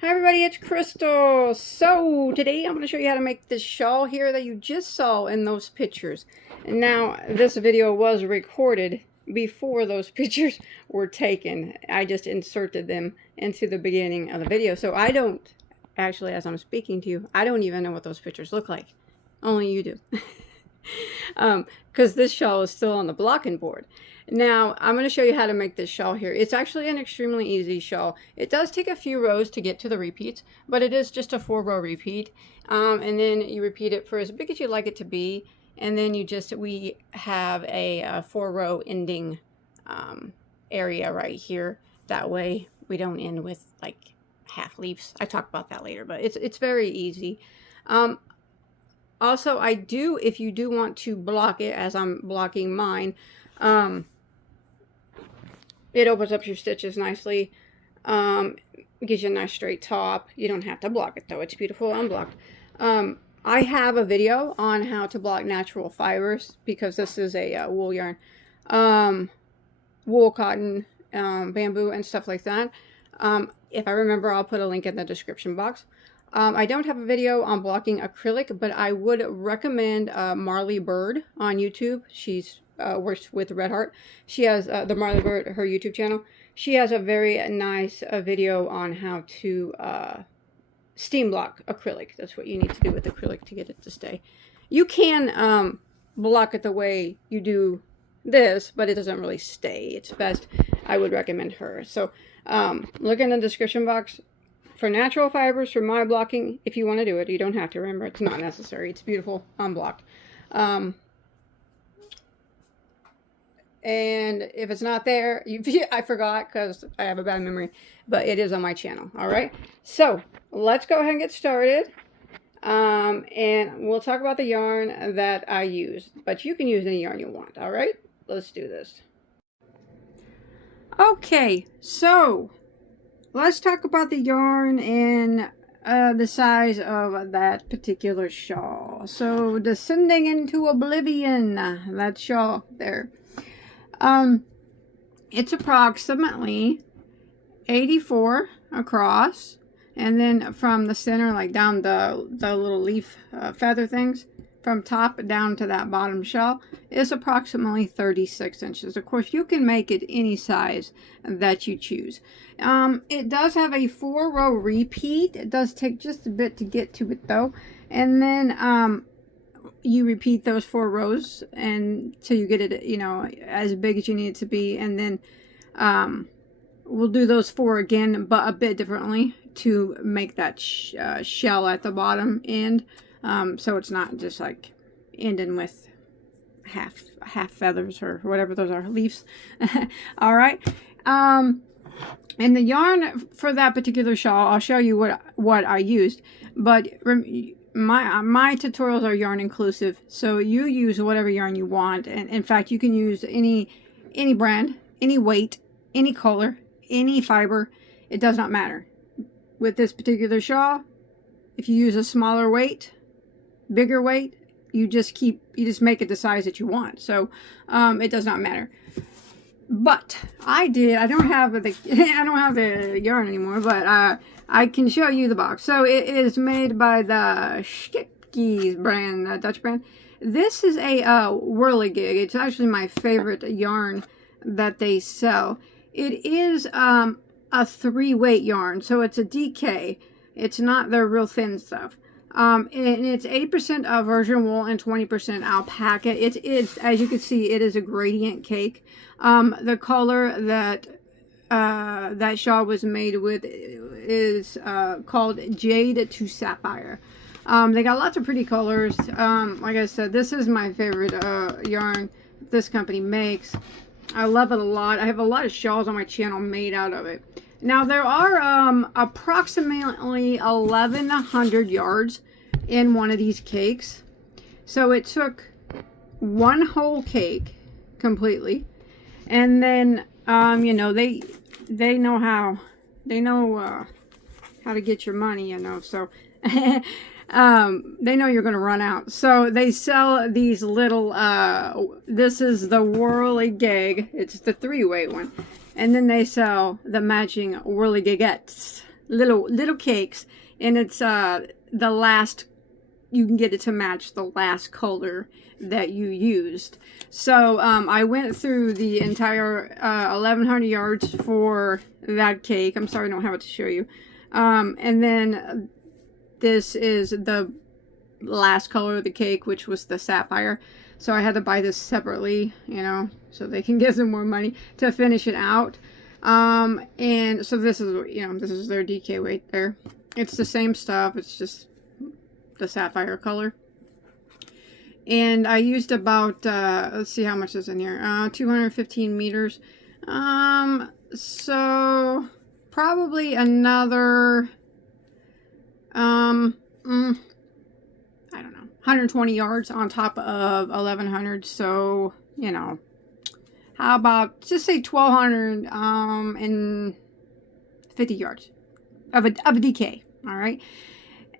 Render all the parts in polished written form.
Hi everybody, it's Crystal. So today I'm going to show you how to make this shawl here that you just saw in those pictures. And now this video was recorded before those pictures were taken. I just inserted them into the beginning of the video. So I don't, actually as I'm speaking to you, I don't even know what those pictures look like. Only you do. Because this shawl is still on the blocking board. Now, I'm going to show you how to make this shawl here. It's actually an extremely easy shawl. It does take a few rows to get to the repeats, but it is just a 4-row repeat. And then you repeat it for as big as you like it to be. And then we have a 4-row ending area right here. That way we don't end with like half leaves. I talk about that later, but it's very easy. Also, if you do want to block it, as I'm blocking mine, it opens up your stitches nicely. Gives you a nice straight top. You don't have to block it though. It's beautiful unblocked. I have a video on how to block natural fibers because this is a wool yarn. Wool, cotton, bamboo, and stuff like that. If I remember, I'll put a link in the description box. I don't have a video on blocking acrylic, but I would recommend Marley Bird on YouTube. She's works with Red Heart. She has the Marley Bird, her YouTube channel. She has a very nice video on how to steam block acrylic. That's what you need to do with acrylic to get it to stay. You can block it the way you do this, but it doesn't really stay. It's best, I would recommend her. So look in the description box for natural fibers for my blocking. If you want to do it, you don't have to. Remember, it's not necessary. It's beautiful unblocked. And if it's not there, I forgot because I have a bad memory, but it is on my channel. All right. So let's go ahead and get started. And we'll talk about the yarn that I use, but you can use any yarn you want. All right. Let's do this. Okay. So let's talk about the yarn and the size of that particular shawl. So descending into Oblivion, that shawl there. It's approximately 84 across, and then from the center, like down the little leaf feather things, from top down to that bottom shawl is approximately 36 inches. Of course, you can make it any size that you choose. It does have a 4-row repeat. It does take just a bit to get to it though, and then you repeat those 4 rows until you get it, you know, as big as you need it to be. And then we'll do those 4 again, but a bit differently to make that shell at the bottom end. So it's not just like ending with half feathers or whatever those are, leaves. All right. And the yarn for that particular shawl, I'll show you what I used, but my tutorials are yarn inclusive, so you use whatever yarn you want. And in fact, you can use any brand, any weight, any color, any fiber. It does not matter. With this particular shawl, if you use a smaller weight, bigger weight, you just make it the size that you want. So it does not matter. But I don't have the yarn anymore, but I can show you the box. So it is made by the Schipkies brand, the Dutch brand. This is a whirligig. It's actually my favorite yarn that they sell. It is a 3-weight yarn, so it's a DK. It's not the real thin stuff. And it's 80% virgin wool and 20% alpaca. It's as you can see, it is a gradient cake. The color that that shawl was made with is called Jade to Sapphire. They got lots of pretty colors. Like I said, this is my favorite yarn this company makes. I love it a lot. I have a lot of shawls on my channel made out of it. Now there are approximately 1,100 yards in one of these cakes. So it took one whole cake completely, and then you know, they know how to get your money, you know, so they know you're going to run out. So they sell these little this is the whirligig. It's the 3-weight one. And then they sell the matching whirligigettes. little cakes, and it's the last, you can get it to match the last color that you used. So I went through the entire 1100 yards for that cake. I'm sorry I don't have it to show you. And then this is the last color of the cake, which was the sapphire. So I had to buy this separately, you know, so they can get some more money to finish it out. And so this is, you know, this is their DK weight there. It's the same stuff, it's just the sapphire color. And I used about, let's see how much is in here, 215 meters. So probably another, I don't know, 120 yards on top of 1100. So, you know, how about just say 1250 yards of a DK. All right.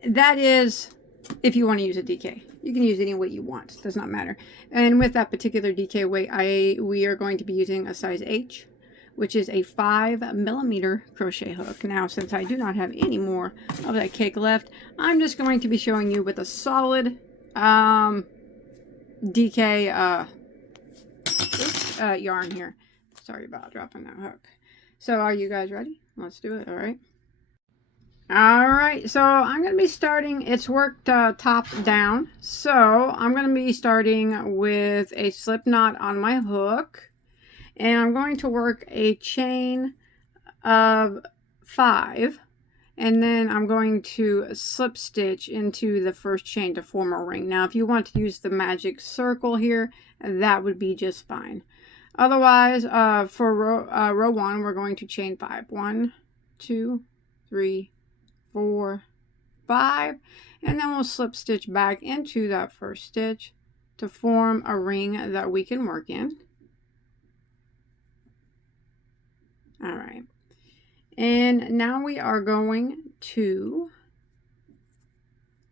That is, if you want to use a DK, you can use any weight you want. It does not matter. And with that particular DK weight, we are going to be using a size H, which is a 5mm crochet hook. Now, since I do not have any more of that cake left, I'm just going to be showing you with a solid DK yarn here. Sorry about dropping that hook. So are you guys ready? Let's do it. All right. All right, so I'm going to be starting, it's worked top down, so I'm going to be starting with a slip knot on my hook, and I'm going to work a chain of 5, and then I'm going to slip stitch into the first chain to form a ring. Now, if you want to use the magic circle here, that would be just fine. Otherwise, for row 1, we're going to chain 5. 1, 2, 3, 4, 5, and then we'll slip stitch back into that first stitch to form a ring that we can work in. All right, and now we are going to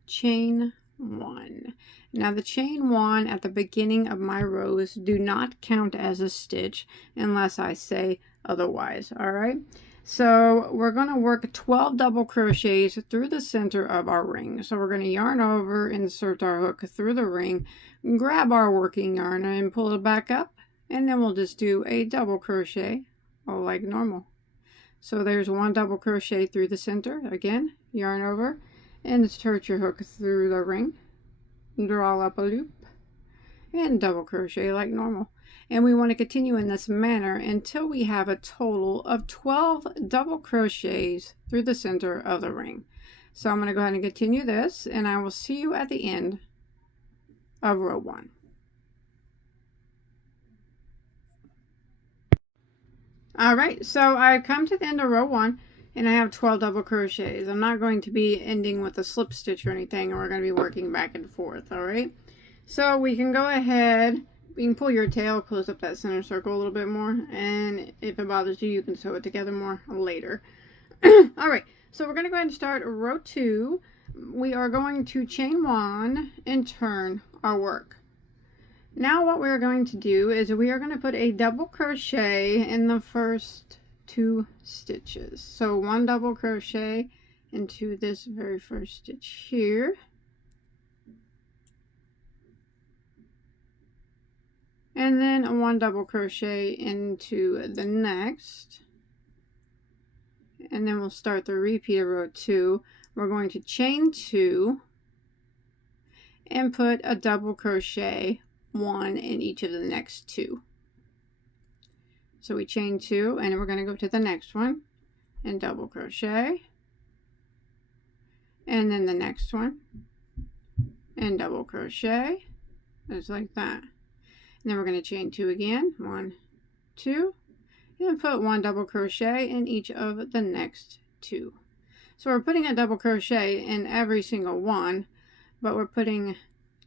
chain 1. Now the chain 1 at the beginning of my rows do not count as a stitch unless I say otherwise. All right. So we're going to work 12 double crochets through the center of our ring. So we're going to yarn over, insert our hook through the ring, grab our working yarn and pull it back up, and then we'll just do a double crochet like normal. So there's 1 double crochet through the center. Again, yarn over, insert your hook through the ring, draw up a loop, and double crochet like normal. And we want to continue in this manner until we have a total of 12 double crochets through the center of the ring. So I'm going to go ahead and continue this, and I will see you at the end of row 1. All right, so I've come to the end of row 1, and I have 12 double crochets. I'm not going to be ending with a slip stitch or anything, and we're going to be working back and forth. All right, so we can go ahead. You can pull your tail, close up that center circle a little bit more, and if it bothers you, you can sew it together more later. All right, so we're going to go ahead and start row 2. We are going to chain 1 and turn our work. Now what we're going to do is we are going to put a double crochet in the first 2 stitches. So 1 double crochet into this very first stitch here. And then 1 double crochet into the next, and then we'll start the repeat of row 2. We're going to chain 2 and put a double crochet 1 in each of the next 2. So we chain 2, and we're going to go to the next one and double crochet, and then the next one and double crochet, just like that. And then we're going to chain 2 again, 1, 2, and put 1 double crochet in each of the next 2. So we're putting a double crochet in every single one, but we're putting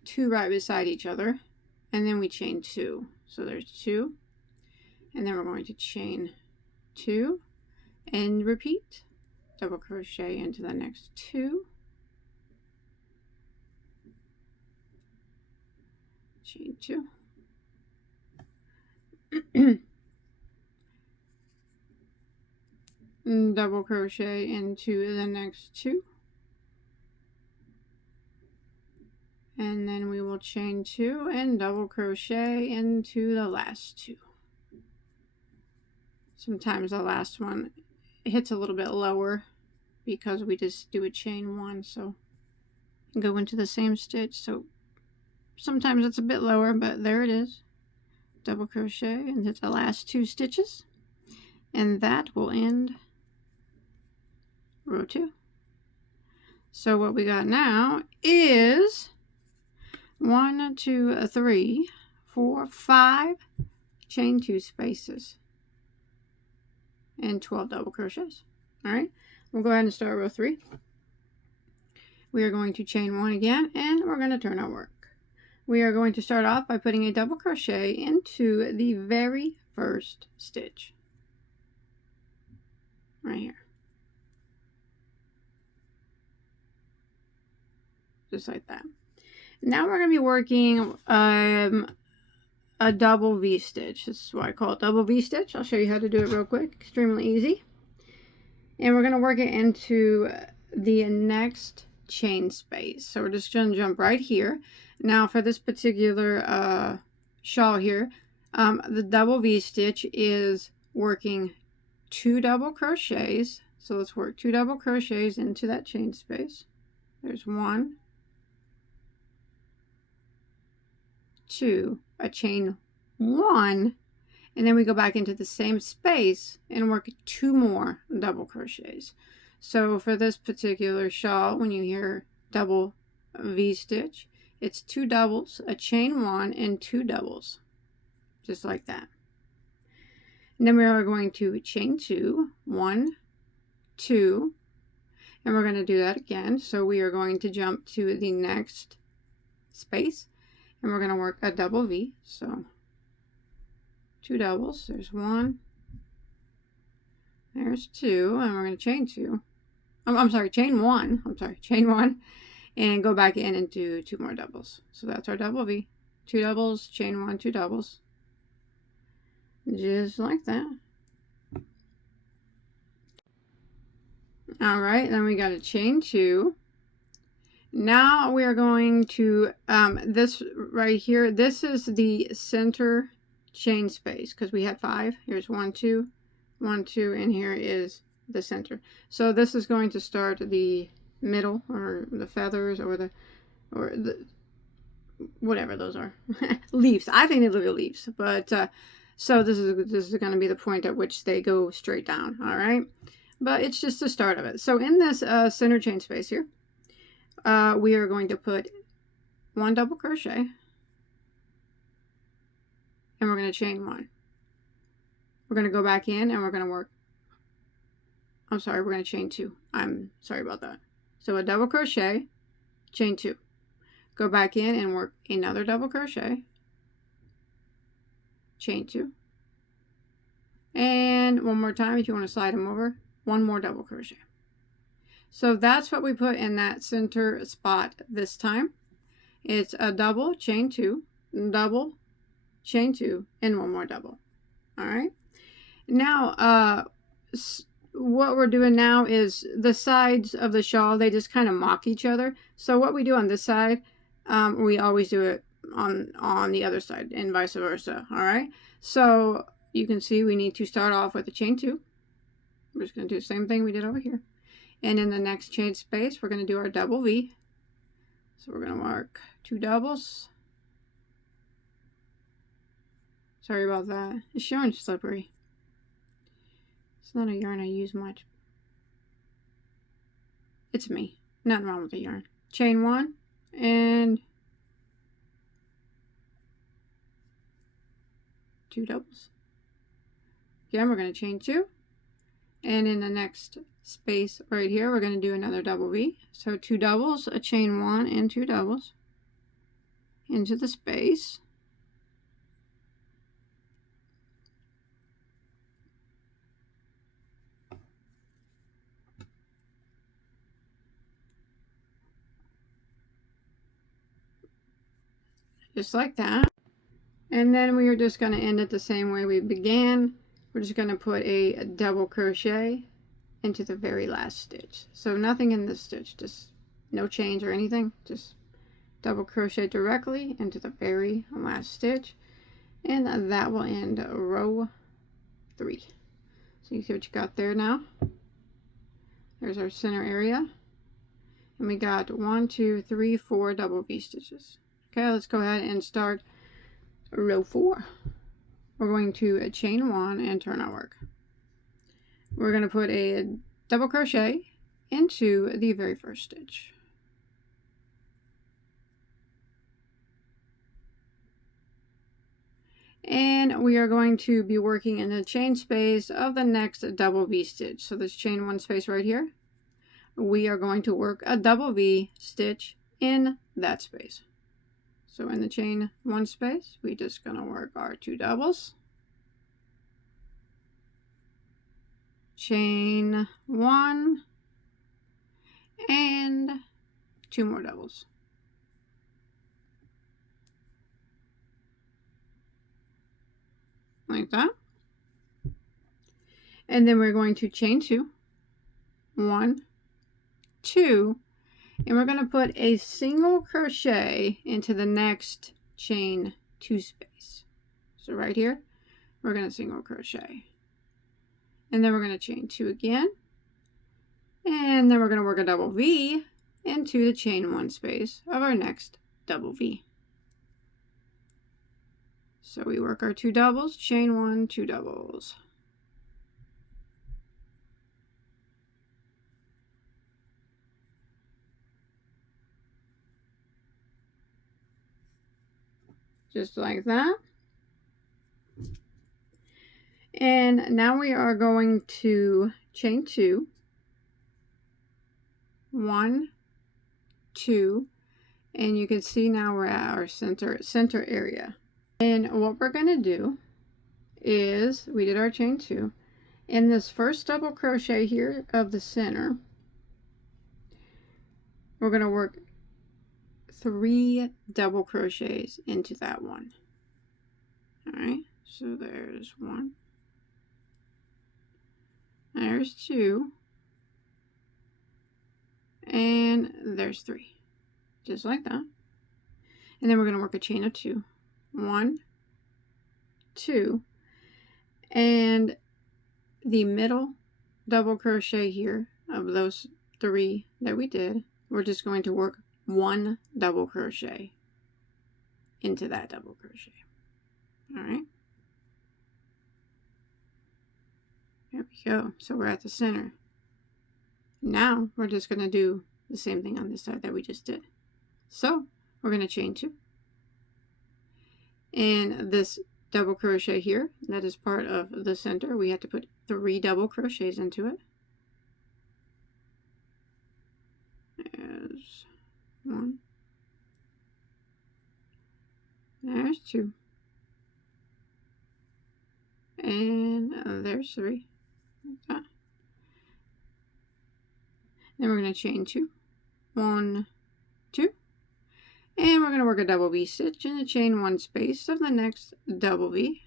2 right beside each other, and then we chain 2. So there's 2, and then we're going to chain 2 and repeat, double crochet into the next 2, chain 2. double crochet into the next 2, and then we will chain 2 and double crochet into the last 2. Sometimes the last one hits a little bit lower because we just do a chain 1, so go into the same stitch, so sometimes it's a bit lower, but there it is. Double crochet into the last 2 stitches, and that will end row 2. So what we got now is 1, 2, 3, 4, 5 chain 2 spaces and 12 double crochets. All right, we'll go ahead and start row 3. We are going to chain 1 again, and we're going to turn our work. We are going to start off by putting a double crochet into the very first stitch right here, just like that. Now we're going to be working a double V stitch. This is why I call it double V stitch. I'll show you how to do it real quick. Extremely easy. And we're going to work it into the next chain space. So we're just going to jump right here. Now for this particular shawl here, the double V stitch is working 2 double crochets. So let's work 2 double crochets into that chain space. There's 1, 2, a chain 1, and then we go back into the same space and work 2 more double crochets. So for this particular shawl, when you hear double V stitch, it's 2 doubles, a chain 1, and 2 doubles, just like that. And then we are going to chain 2, 1, 2, and we're going to do that again. So we are going to jump to the next space, and we're going to work a double V. So 2 doubles, there's 1, there's 2, and we're going to chain 2. I'm sorry, chain 1. I'm sorry, chain 1, and go back in and do 2 more doubles. So that's our double V. 2 doubles, chain 1, 2 doubles, just like that. All right, then we got a chain 2. Now we are going to this right here. This is the center chain space because we had 5. Here's 1, 2, 1, 2, and here is the center. So this is going to start the middle, or the feathers, or the whatever those are. Leaves. I think they look like leaves, but so this is going to be the point at which they go straight down. All right, but it's just the start of it. So in this center chain space here, we are going to put 1 double crochet, and we're going to chain 1. We're going to go back in and we're going to work, I'm sorry, we're going to chain 2. I'm sorry about that. So a double crochet, chain 2, go back in and work another double crochet, chain 2, and one more time if you want to slide them over, 1 more double crochet. So that's what we put in that center spot this time. It's a double, chain 2, double, chain 2, and 1 more double. All right. Now, what we're doing now is the sides of the shawl, they just kind of mock each other. So what we do on this side, we always do it on the other side, and vice versa. All right. So you can see we need to start off with a chain 2. We're just going to do the same thing we did over here. And in the next chain space, we're going to do our double V. So we're going to work 2 doubles. Sorry about that. It's yarn slippery. It's not a yarn I use much. It's me. Nothing wrong with the yarn. Chain 1 and 2 doubles. Again, we're going to chain 2. And in the next space right here, we're going to do another double V. So 2 doubles, a chain 1, and 2 doubles into the space. Just like that. And then we are just going to end it the same way we began. We're just going to put a double crochet into the very last stitch. So nothing in this stitch, just no chains or anything, just double crochet directly into the very last stitch, and that will end row 3. So you see what you got there now. There's our center area, and we got 1, 2, 3, 4 double V stitches. Okay, let's go ahead and start row 4. We're going to chain 1 and turn our work. We're going to put a double crochet into the very first stitch. And we are going to be working in the chain space of the next double V stitch. So this chain 1 space right here, we are going to work a double V stitch in that space. So in the chain 1 space, we're just going to work our 2 doubles, chain 1, and 2 more doubles. Like that. And then we're going to chain 2, 1, 2, and we're going to put a single crochet into the next chain 2 space. So right here, we're going to single crochet. And then we're going to chain 2 again. And then we're going to work a double V into the chain 1 space of our next double V. So we work our 2 doubles, chain 1, 2 doubles. Just like that. And now we are going to chain 2, 1, 2, and you can see now we're at our center area. And what we're going to do is, we did our chain 2. In this first double crochet here of the center, we're going to work 3 double crochets into that one. Alright, so there's 1, there's 2, and there's 3. Just like that. And then we're going to work a chain of 2. 1, 2, and the middle double crochet here of those 3 that we did, we're just going to work 1 double crochet into that double crochet. All right, there we go. So we're at the center. Now we're just going to do the same thing on this side that we just did. So we're going to chain 2. And this double crochet here, that is part of the center, we have to put 3 double crochets into it. There's 1, there's 2, and there's 3. Like that. Then we're going to chain 2, 1, 2. And we're going to work a double V stitch in the chain 1 space of the next double V.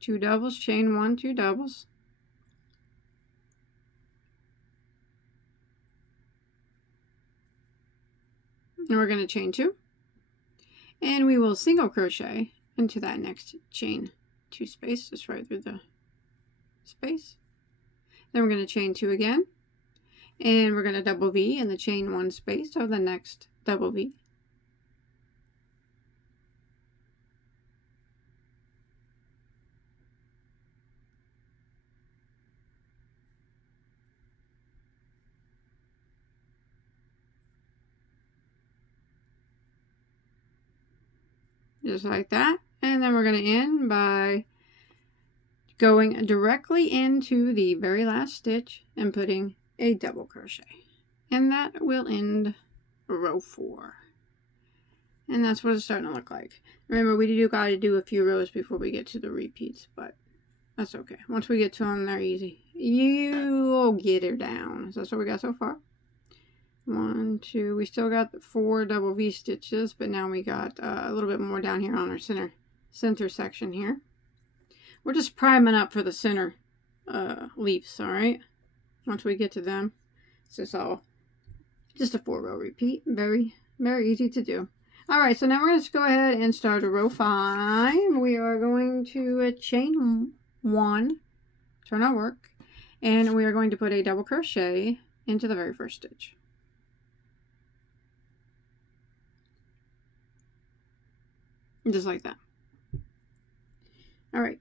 2 doubles, chain 1, 2 doubles. And we're going to chain 2. And we will single crochet into that next chain 2 space, just right through the space. Then we're going to chain 2 again. And we're going to double V in the chain 1 space of the next double V. Just like that. And then we're going to end by going directly into the very last stitch and putting a double crochet, and that will end row 4. And that's what it's starting to look like. Remember, we do got to do a few rows before we get to the repeats, but that's okay. Once we get to them, they're easy. You'll get her down. So that's what we got so far. 1, 2. We still got 4 double V stitches, but now we got a little bit more down here on our center section here. We're just priming up for the center leaves. All right, once we get to them, it's just a 4-row repeat. Very, very easy to do. All right, so now we're going to go ahead and start a row 5. We are going to chain 1, turn our work, and we are going to put a double crochet into the very first stitch. Just like that. All right.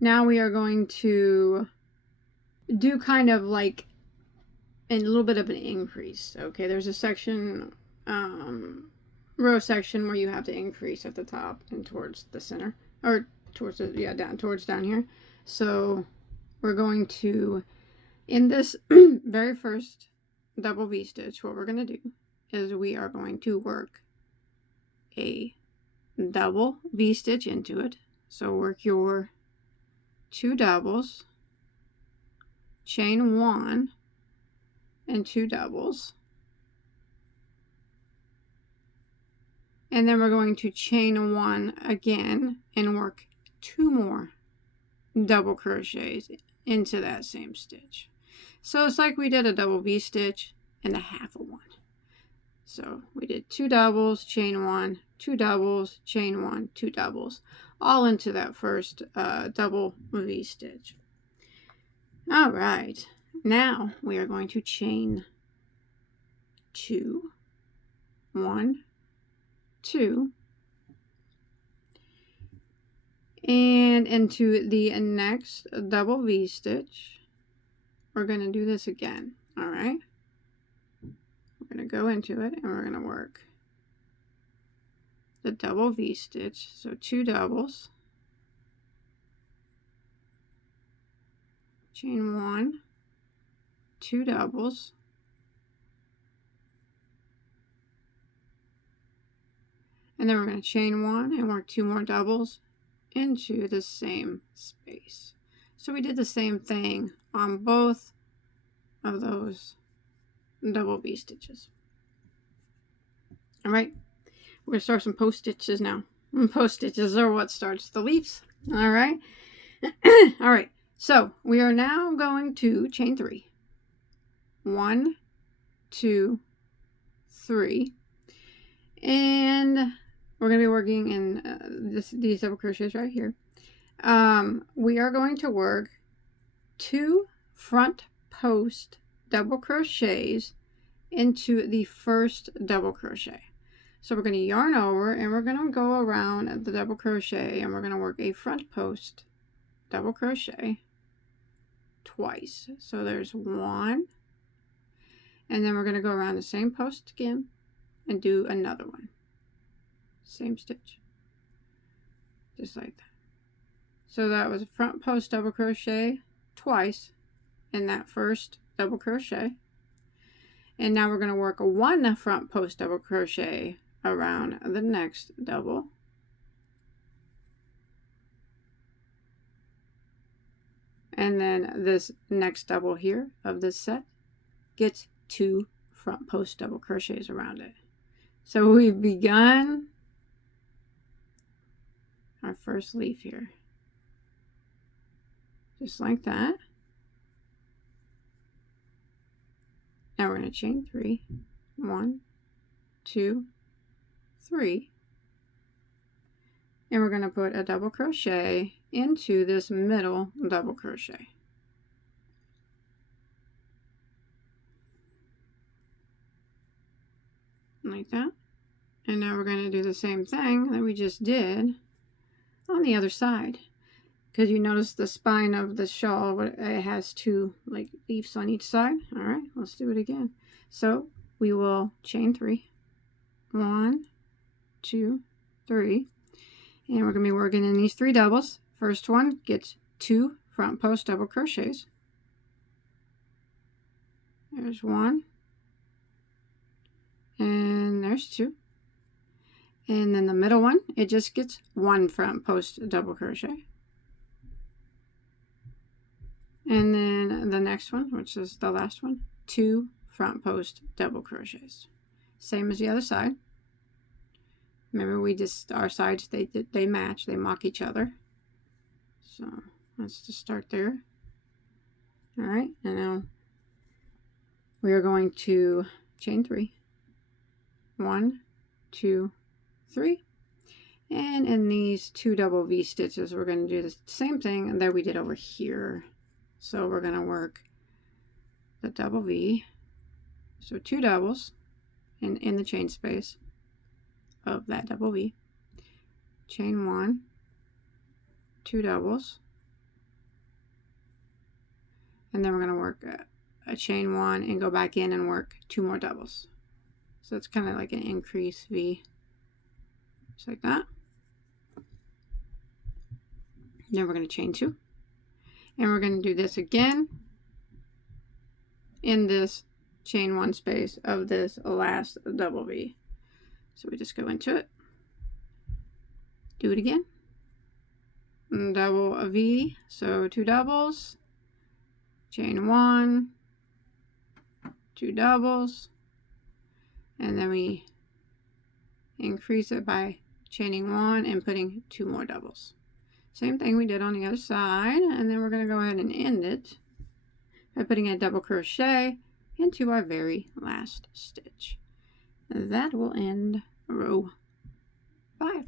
Now we are going to do kind of like a little bit of an increase. Okay, there's a section, row section where you have to increase at the top and towards the center, or towards the, yeah, down here. So we're going to, in this very first double V stitch, what we're going to do is we are going to work a double V stitch into it. So work your 2 doubles, chain 1 and 2 doubles, and then we're going to chain 1 again and work 2 more double crochets into that same stitch. So it's like we did a double V stitch and a half of one. So we did 2 doubles, chain 1, 2 doubles, chain 1, 2 doubles, all into that first double V stitch. All right, now we are going to chain 2, 1, 2, and into the next double V stitch, we're going to do this again. All right, we're going to go into it and we're going to work the double V stitch. So 2 doubles, chain 1, 2 doubles, and then we're going to chain 1 and work 2 more doubles into the same space. So we did the same thing on both of those double V stitches. All right, we're going to start some post stitches now. Post stitches are what starts the leaves. All right. All right, so we are now going to chain 3. 1, 2, 3, and we're going to be working in these double crochets right here. We are going to work 2 front post double crochets into the first double crochet. So we're going to yarn over and we're going to go around the double crochet and we're going to work a front post double crochet twice. So there's 1, and then we're going to go around the same post again and do another one. Same stitch, just like that. So that was a front post double crochet twice in that first double crochet, and now we're going to work a 1 front post double crochet around the next double, and then this next double here of this set gets 2 front post double crochets around it. So we've begun our first leaf here, just like that. Now we're going to chain 3, 1, 2, 3, and we're going to put a double crochet into this middle double crochet. Like that. And now we're going to do the same thing that we just did on the other side, because you notice the spine of the shawl, it has 2 like leaves on each side. All right, let's do it again. So we will chain 3, 1, 2, 3, and we're going to be working in these 3 doubles. First one gets 2 front post double crochets. There's 1, and there's 2, and then the middle one, it just gets 1 front post double crochet, and then the next one, which is the last one, 2 front post double crochets. Same as the other side. Remember, we just, our sides, they match, they mock each other. So let's just start there. All right, and now we are going to chain 3. 1, 2, 3. And in these 2 double V stitches, we're going to do the same thing that we did over here. So we're going to work the double V, so 2 doubles in the chain space of that double V, chain 1, 2 doubles, and then we're going to work a chain 1 and go back in and work 2 more doubles. So it's kind of like an increase V, just like that. Then we're going to chain 2, and we're going to do this again in this chain 1 space of this last double V. So we just go into it, do it again, and double a V, so 2 doubles, chain 1, 2 doubles, and then we increase it by chaining 1 and putting 2 more doubles. Same thing we did on the other side, and then we're going to go ahead and end it by putting a double crochet into our very last stitch. That will end row 5.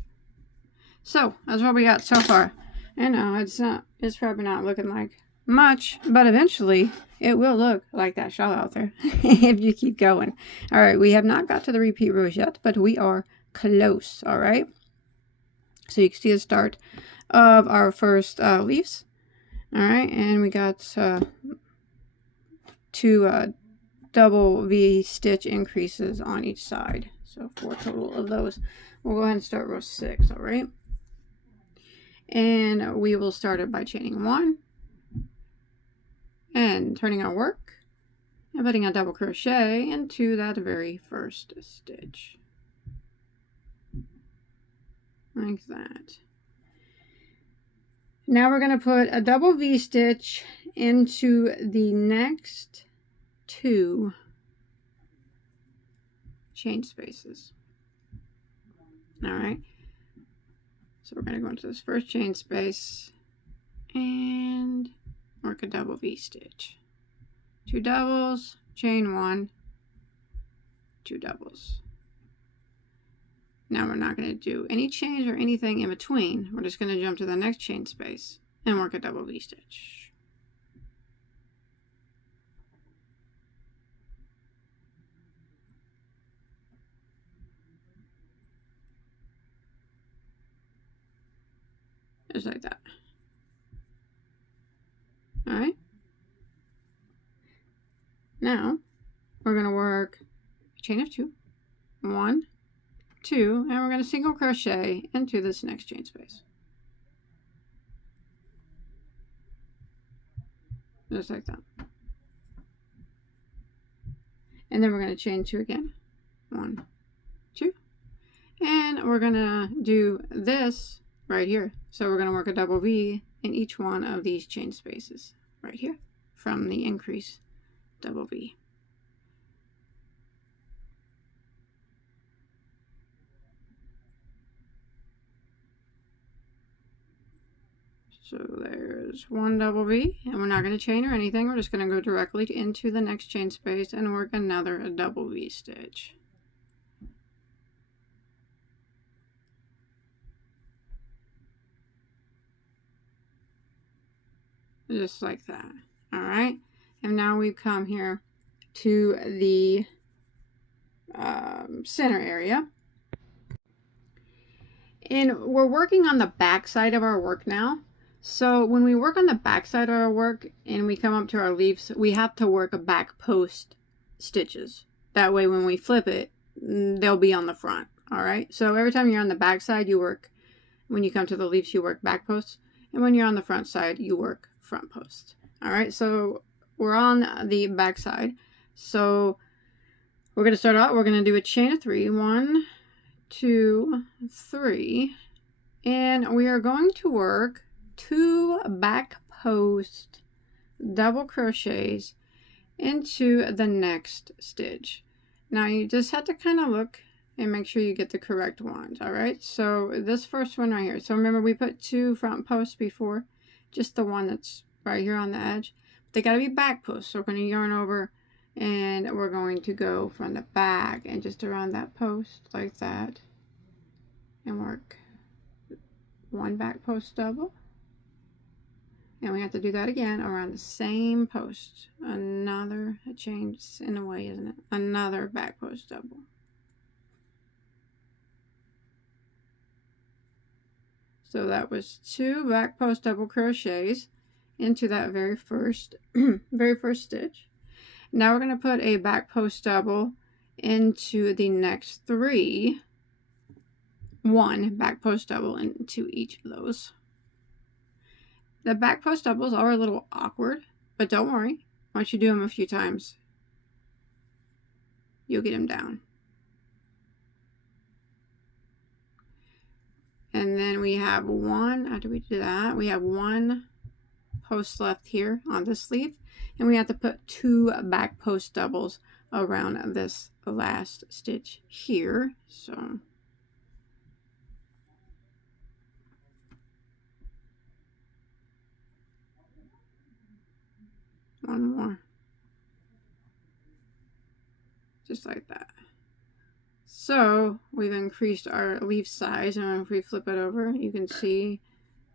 So that's what we got so far. I know it's probably not looking like much, but eventually it will look like that shawl out there if you keep going. All right, we have not got to the repeat rows yet, but we are close. All right, so you can see the start of our first leaves. All right, and we got 2 double V stitch increases on each side, so 4 total of those. We'll go ahead and start row 6. All right, and we will start it by chaining 1 and turning our work and putting a double crochet into that very first stitch, like that. Now we're going to put a double V stitch into the next 2 chain spaces. All right, so we're going to go into this first chain space and work a double V stitch, 2 doubles, chain 1, 2 doubles. Now we're not going to do any chains or anything in between. We're just going to jump to the next chain space and work a double V stitch. Just like that. All right. Now we're going to work a chain of 2, 1, 2, and we're going to single crochet into this next chain space, just like that. And then we're going to chain 2 again, 1, 2, and we're going to do this right here. So we're going to work a double V in each one of these chain spaces right here from the increase double V. So there's 1 double V, and we're not going to chain or anything. We're just going to go directly into the next chain space and work another double V stitch. Just like that. All right, and now we've come here to the center area, and we're working on the back side of our work now. So when we work on the back side of our work and we come up to our leaves, we have to work a back post stitches. That way when we flip it, they'll be on the front. All right, so every time you're on the back side, you work, when you come to the leaves, you work back posts, and when you're on the front side, you work front posts. All right, so we're on the back side. So we're going to start out, we're going to do a chain of 3, 1, 2, 3, and we are going to work 2 back post double crochets into the next stitch. Now you just have to kind of look and make sure you get the correct ones. All right, so this first one right here, so remember we put 2 front posts before, just the one that's right here on the edge. They got to be back posts. So we're going to yarn over and we're going to go from the back and just around that post like that and work one back post double. And we have to do that again around the same post. Another change in a way, isn't it? Another back post double. So that was 2 back post double crochets into that very first stitch. Now we're going to put a back post double into the next 3. 1 back post double into each of those. The back post doubles are a little awkward, but don't worry. Once you do them a few times, you'll get them down. And then we have one, after we do that, we have 1 post left here on this sleeve, and we have to put 2 back post doubles around this last stitch here. So one more, just like that. So we've increased our leaf size, and if we flip it over, you can see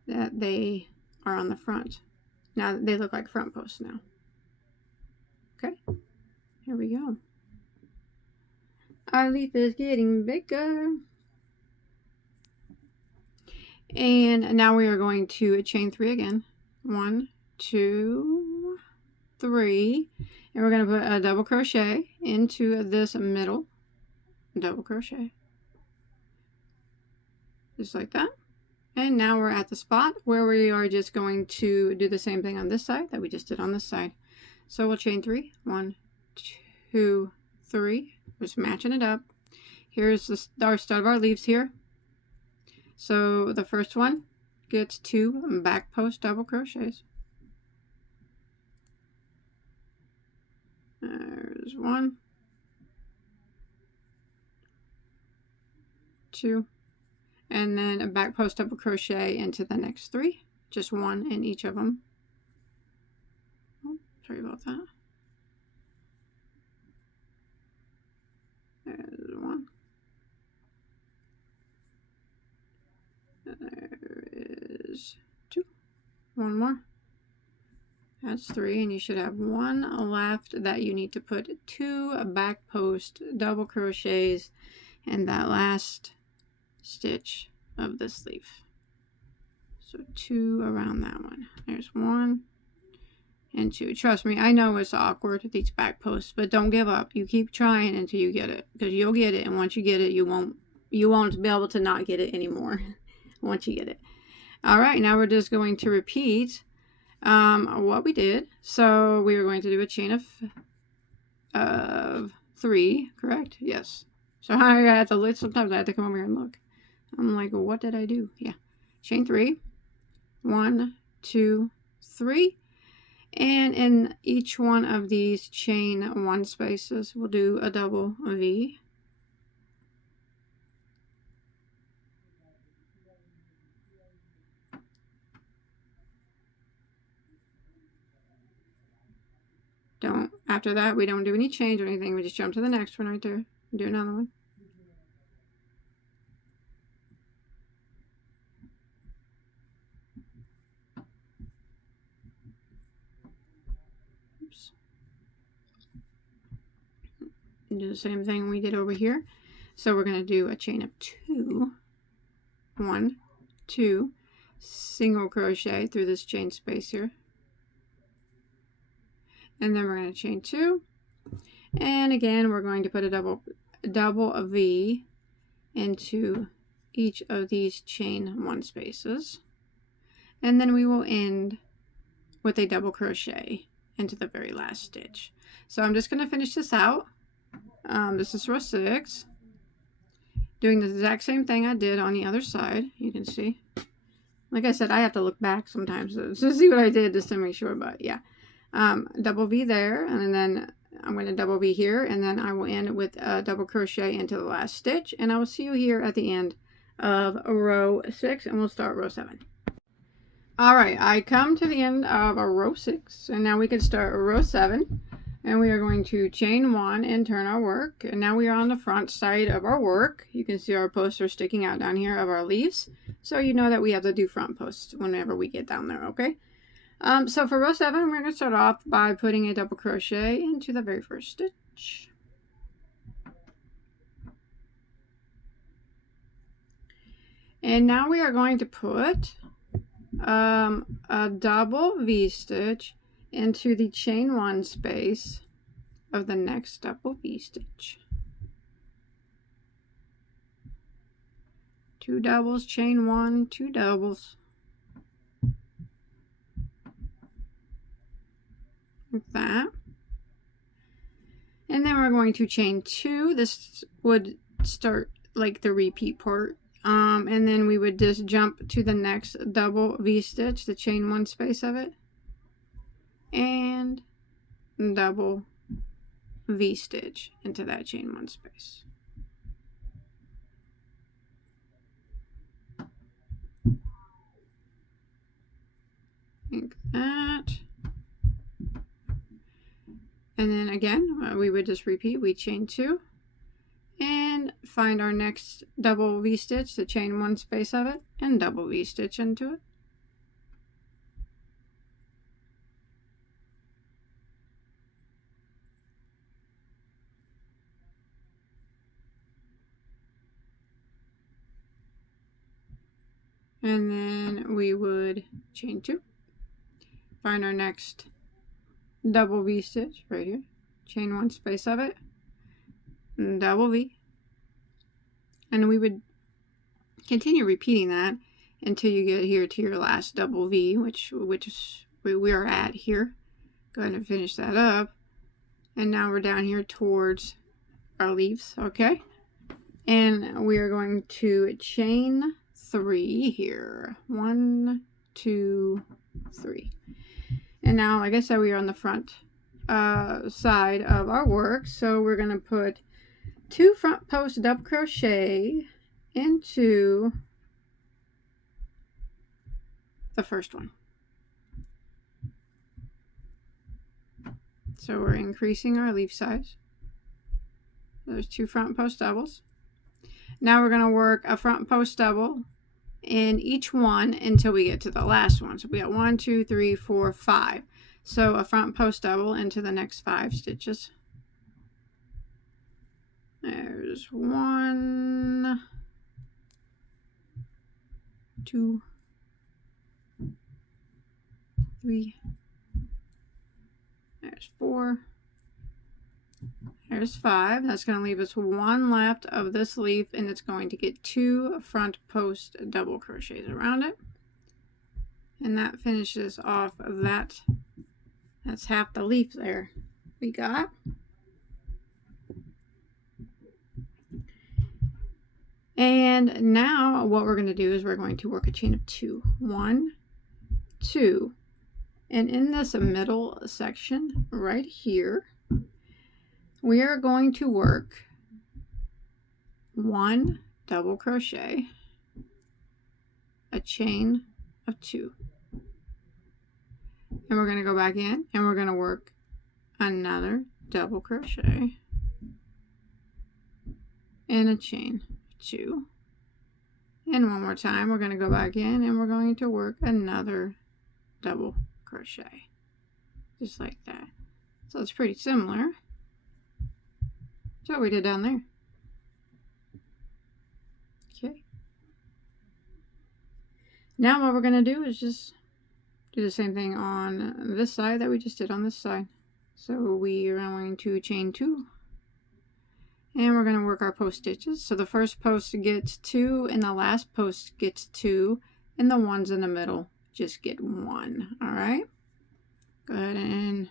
that they are on the front. Now they look like front posts now. Okay, here we go. Our leaf is getting bigger. And now we are going to chain 3 again. 1, 2, 3. And we're going to put a double crochet into this middle double crochet. Just like that. And now we're at the spot where we are just going to do the same thing on this side that we just did on this side. So we'll chain 3. 1, 2, 3. Just matching it up. Here's our start of our leaves here. So the first one gets 2 back post double crochets. There's 1, 2, and then a back post double crochet into the next 3, just 1 in each of them. Oh, sorry about that. There's 1. There is 2. 1 more. That's 3, and you should have 1 left that you need to put 2 back post double crochets in that last stitch of the sleeve. So 2 around that one. There's 1 and 2. Trust me, I know it's awkward, these back posts, but don't give up. You keep trying until you get it, because you'll get it, and once you get it, you won't be able to not get it anymore once you get it. All right, now we're just going to repeat what we did. So we were going to do a chain of 3, correct? Yes. So I had to look. Sometimes I have to come over here and look. I'm like, what did I do? Yeah, chain 3. 1, 2, 3, and in each one of these chain 1 spaces, we'll do a double V. After that, we don't do any change or anything. We just jump to the next one right there and do another one. Oops. And do the same thing we did over here. So we're going to do a chain of 2. 1, 2, single crochet through this chain space here. And then we're going to chain 2, and again we're going to put a double V into each of these chain 1 spaces, and then we will end with a double crochet into the very last stitch. So I'm just going to finish this out. This is row 6, doing the exact same thing I did on the other side. You can see, like I said, I have to look back sometimes to see what I did just to make sure, but yeah. Double V there, and then I'm going to double V here, and then I will end with a double crochet into the last stitch, and I will see you here at the end of row 6, and we'll start row 7. All right, I come to the end of a row 6, and now we can start row 7, and we are going to chain 1 and turn our work. And now we are on the front side of our work. You can see our posts are sticking out down here of our leaves, so you know that we have to do front posts whenever we get down there. Okay. So for row 7, we're going to start off by putting a double crochet into the very first stitch. And now we are going to put a double V-stitch into the chain 1 space of the next double V-stitch. 2 doubles, chain 1, 2 doubles. Like that. And then we're going to chain 2. This would start like the repeat part. And then we would just jump to the next double V-stitch, the chain 1 space of it, and double V-stitch into that chain 1 space. Like that. And then again, we would just repeat. We chain 2 and find our next double V-stitch, the chain 1 space of it, and double V-stitch into it. And then we would chain 2, find our next double V-stitch right here, chain 1 space of it, and double V, and we would continue repeating that until you get here to your last double V, which we are at here. Go ahead and finish that up, and now we're down here towards our leaves. Okay, and we are going to chain 3 here. 1, 2, 3. And now, like I said, we are on the front side of our work. So we're going to put 2 front post double crochet into the first one. So we're increasing our leaf size. There's 2 front post doubles. Now we're going to work a front post double in each one until we get to the last one. So we got 1, 2, 3, 4, 5. So a front post double into the next 5 stitches. There's 1, 2, 3. There's 4. There's 5. That's going to leave us 1 left of this leaf, and it's going to get 2 front post double crochets around it. And that finishes off that. That's half the leaf there we got. And now what we're going to do is we're going to work a chain of 2. 1, 2. And in this middle section right here, we are going to work 1 double crochet, a chain of 2. And we're going to go back in and we're going to work another double crochet and a chain of 2. And one more time, we're going to go back in and we're going to work another double crochet. Just like that. So it's pretty similar to what we did down there. Okay. Now what we're going to do is just do the same thing on this side that we just did on this side. So we are going to chain 2 and we're going to work our post stitches. So the first post gets 2 and the last post gets 2 and the ones in the middle just get 1. All right, go ahead and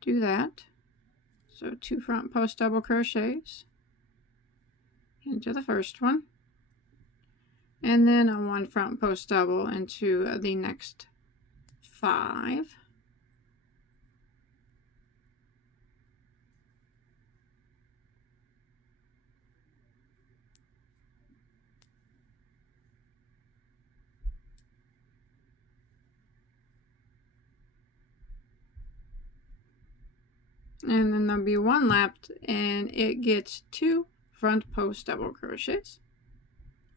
do that. So 2 front post double crochets into the first one, and then a 1 front post double into the next 5. and then there'll be one left, and it gets 2 front post double crochets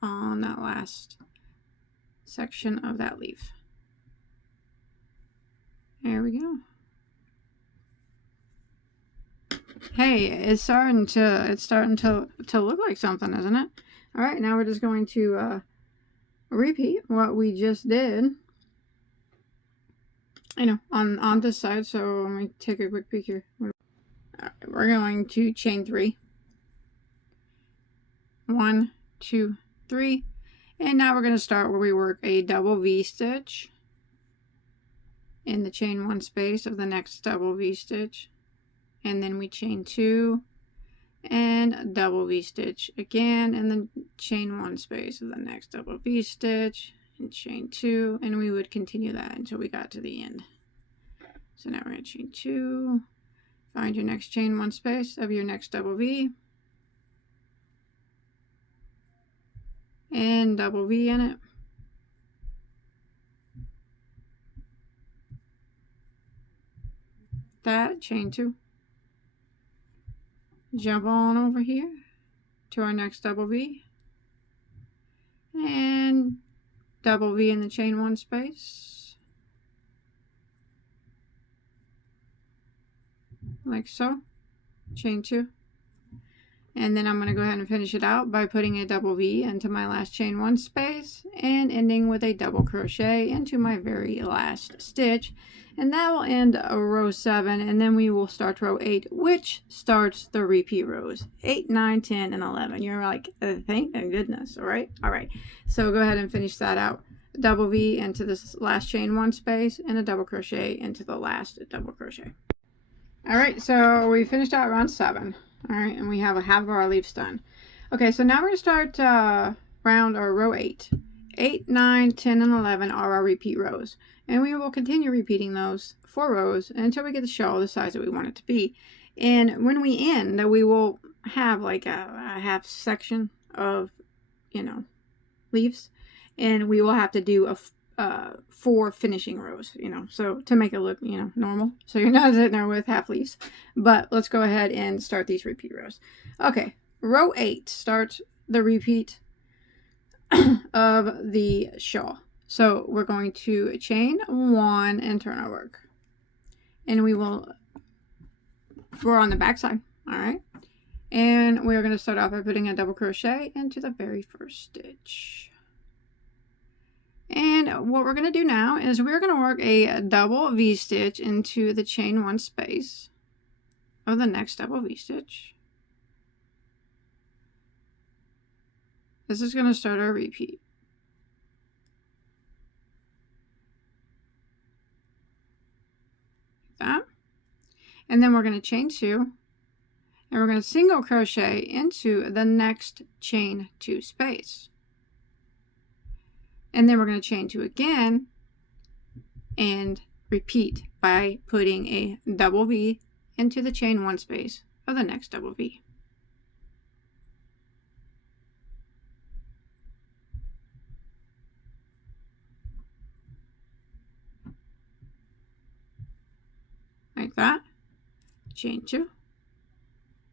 on that last section of that leaf. There we go. Hey, it's starting to look like something, isn't it? All right, now we're just going to repeat what we just did, you know, on this side. So let me take a quick peek here. All right, we're going to chain 3. 1, 2, 3, and now we're going to start where we work a double V stitch in the chain 1 space of the next double V stitch, and then we chain 2 and double V stitch again in the chain 1 space of the next double V stitch and chain 2, and we would continue that until we got to the end. So now we're going to chain 2, find your next chain 1 space of your next double V, and double V in it. That, chain 2. Jump on over here to our next double V, and double V in the chain 1 space, like so, chain 2. And then I'm going to go ahead and finish it out by putting a double V into my last chain 1 space and ending with a double crochet into my very last stitch. And that will end row 7, and then we will start row 8, which starts the repeat rows 8, 9, 10, and 11. You're like, thank goodness. All right. So go ahead and finish that out. Double V into this last chain 1 space and a double crochet into the last double crochet. All right, so we finished out round 7. All right, and we have a half of our leaves done. Okay, so now we're going to start row 8. 8, 9, 10, and 11 are our repeat rows. And we will continue repeating those 4 rows until we get the shawl the size that we want it to be. And when we end, we will have like a half section of, you know, leaves. And we will have to do 4 finishing rows, you know, so to make it look, you know, normal. So you're not sitting there with half leaves. But let's go ahead and start these repeat rows. Okay, row 8 starts the repeat of the shawl. So we're going to chain 1 and turn our work. And we're on the back side, all right? And we're going to start off by putting a double crochet into the very first stitch. And what we're going to do now is we're going to work a double V stitch into the chain 1 space of the next double V stitch. This is going to start our repeat. Like that. And then we're going to chain 2, and we're going to single crochet into the next chain 2 space. And then we're going to chain 2 again and repeat by putting a double V into the chain 1 space of the next double V. Like that. Chain 2,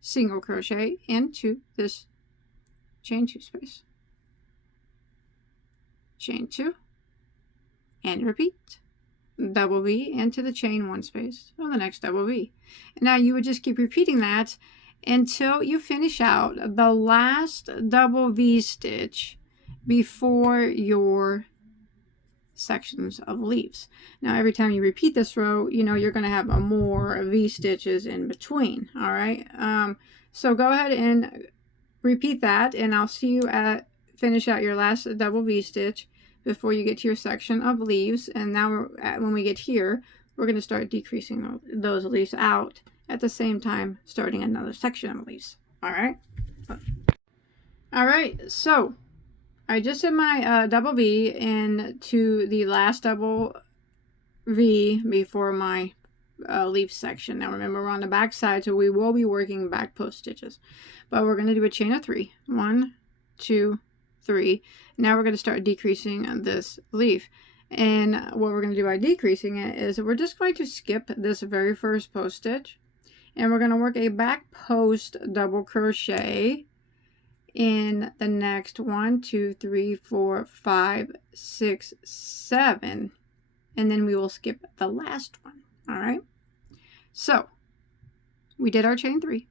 single crochet into this chain 2 space. Chain 2 and repeat. Double V into the chain 1 space of the next double V. And now you would just keep repeating that until you finish out the last double V stitch before your sections of leaves. Now every time you repeat this row, you know you're going to have more V stitches in between. All right, so go ahead and repeat that, and I'll see you at finish out your last double V stitch before you get to your section of leaves. And now when we get here, we're going to start decreasing those leaves out at the same time starting another section of leaves. All right, so I just did my double V into the last double V before my leaf section. Now remember, we're on the back side, so we will be working back post stitches, but we're going to do a chain of 3. 1, 2, 3. Now we're going to start decreasing this leaf, and what we're going to do by decreasing it is we're just going to skip this very first post stitch, and we're going to work a back post double crochet in the next 1, 2, 3, 4, 5, 6, 7, and then we will skip the last one. All right, so we did our chain 3,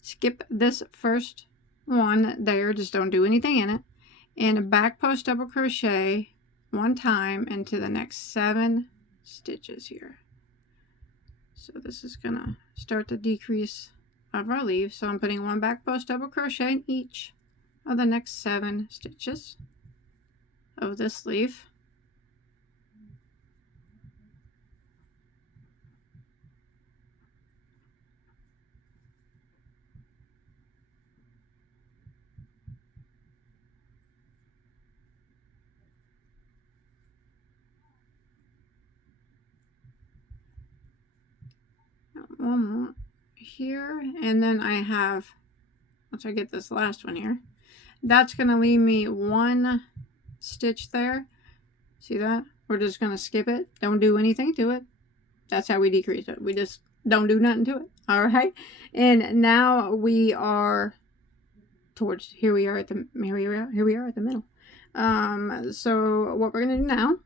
skip this first one there, just don't do anything in it, and a back post double crochet 1 time into the next 7 stitches here. So this is gonna start the decrease of our leaf. So I'm putting 1 back post double crochet in each of the next 7 stitches of this leaf. One more here, and then I have, once I get this last one here, that's going to leave me 1 stitch there. See that? We're just going to skip it. Don't do anything to it. That's how we decrease it. We just don't do nothing to it. All right. And now we are towards, here we are at the middle. So what we're going to do now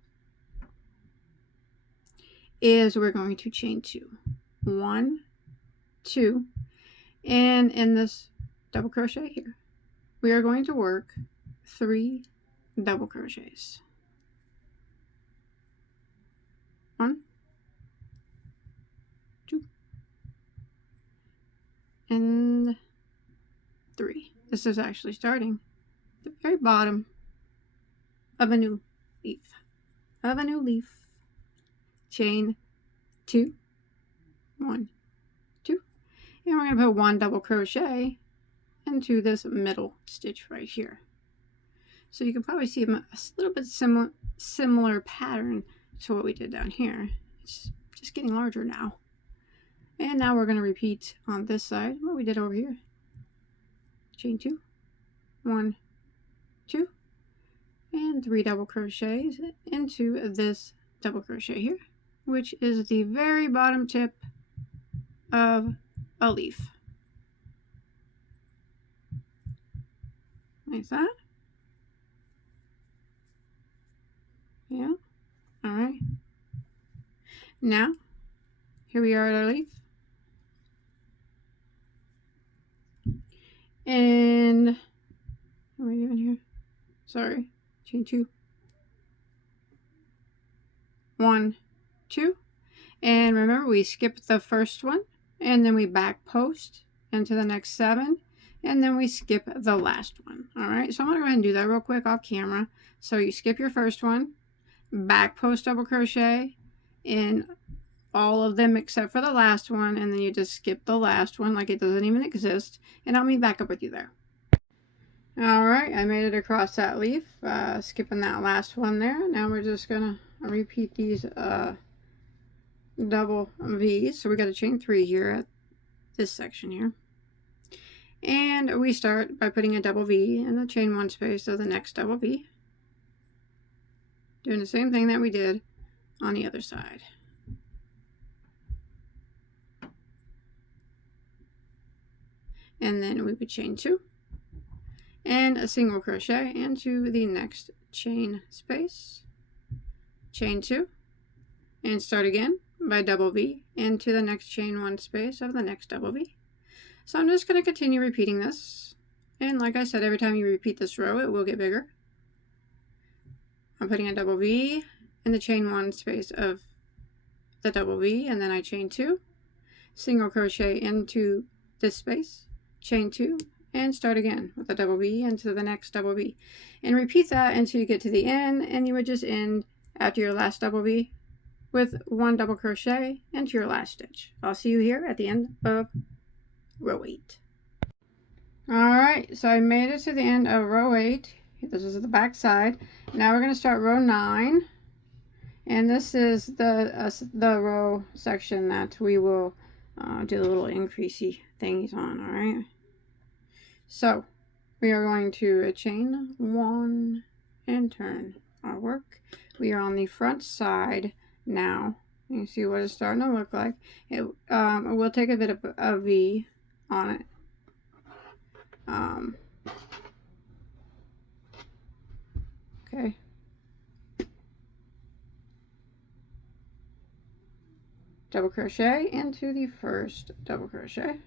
is we're going to chain 2. 1, 2, and in this double crochet here, we are going to work 3 double crochets. 1, 2, and 3. This is actually starting at the very bottom of a new leaf. Chain 2, 1, 2, and we're going to put 1 double crochet into this middle stitch right here. So you can probably see a little bit similar pattern to what we did down here. It's just getting larger now. And now we're going to repeat on this side what we did over here. Chain 2, 1, 2, and 3 double crochets into this double crochet here, which is the very bottom tip of a leaf. Like that. Yeah. All right. Now, here we are at our leaf. And what are we doing here? Sorry. Chain 2. 1, 2. And remember, we skipped the first one, and then we back post into the next 7, and then we skip the last one. All right, so I'm going to go ahead and do that real quick off camera. So you skip your first one, back post double crochet in all of them except for the last one, and then you just skip the last one like it doesn't even exist, and I'll meet back up with you there. All right, I made it across that leaf, skipping that last one there. Now we're just going to repeat these double V's. So we got a chain 3 here at this section here, and we start by putting a double V in the chain 1 space of the next double V, doing the same thing that we did on the other side. And then we would chain 2 and a single crochet into the next chain space, chain 2, and start again by double V into the next chain 1 space of the next double V. So I'm just going to continue repeating this, and like I said, every time you repeat this row it will get bigger. I'm putting a double V in the chain 1 space of the double V, and then I chain 2, single crochet into this space, chain 2, and start again with a double V into the next double V, and repeat that until you get to the end, and you would just end after your last double V with 1 double crochet into your last stitch. I'll see you here at the end of row 8. Alright, so I made it to the end of row 8. This is the back side. Now we're going to start row 9, and this is the row section that we will do the little increasey thingies on. Alright, so we are going to chain 1 and turn our work. We are on the front side now, You see what it's starting to look like. It will take a bit of a V on it. Okay. Double crochet into the first double crochet.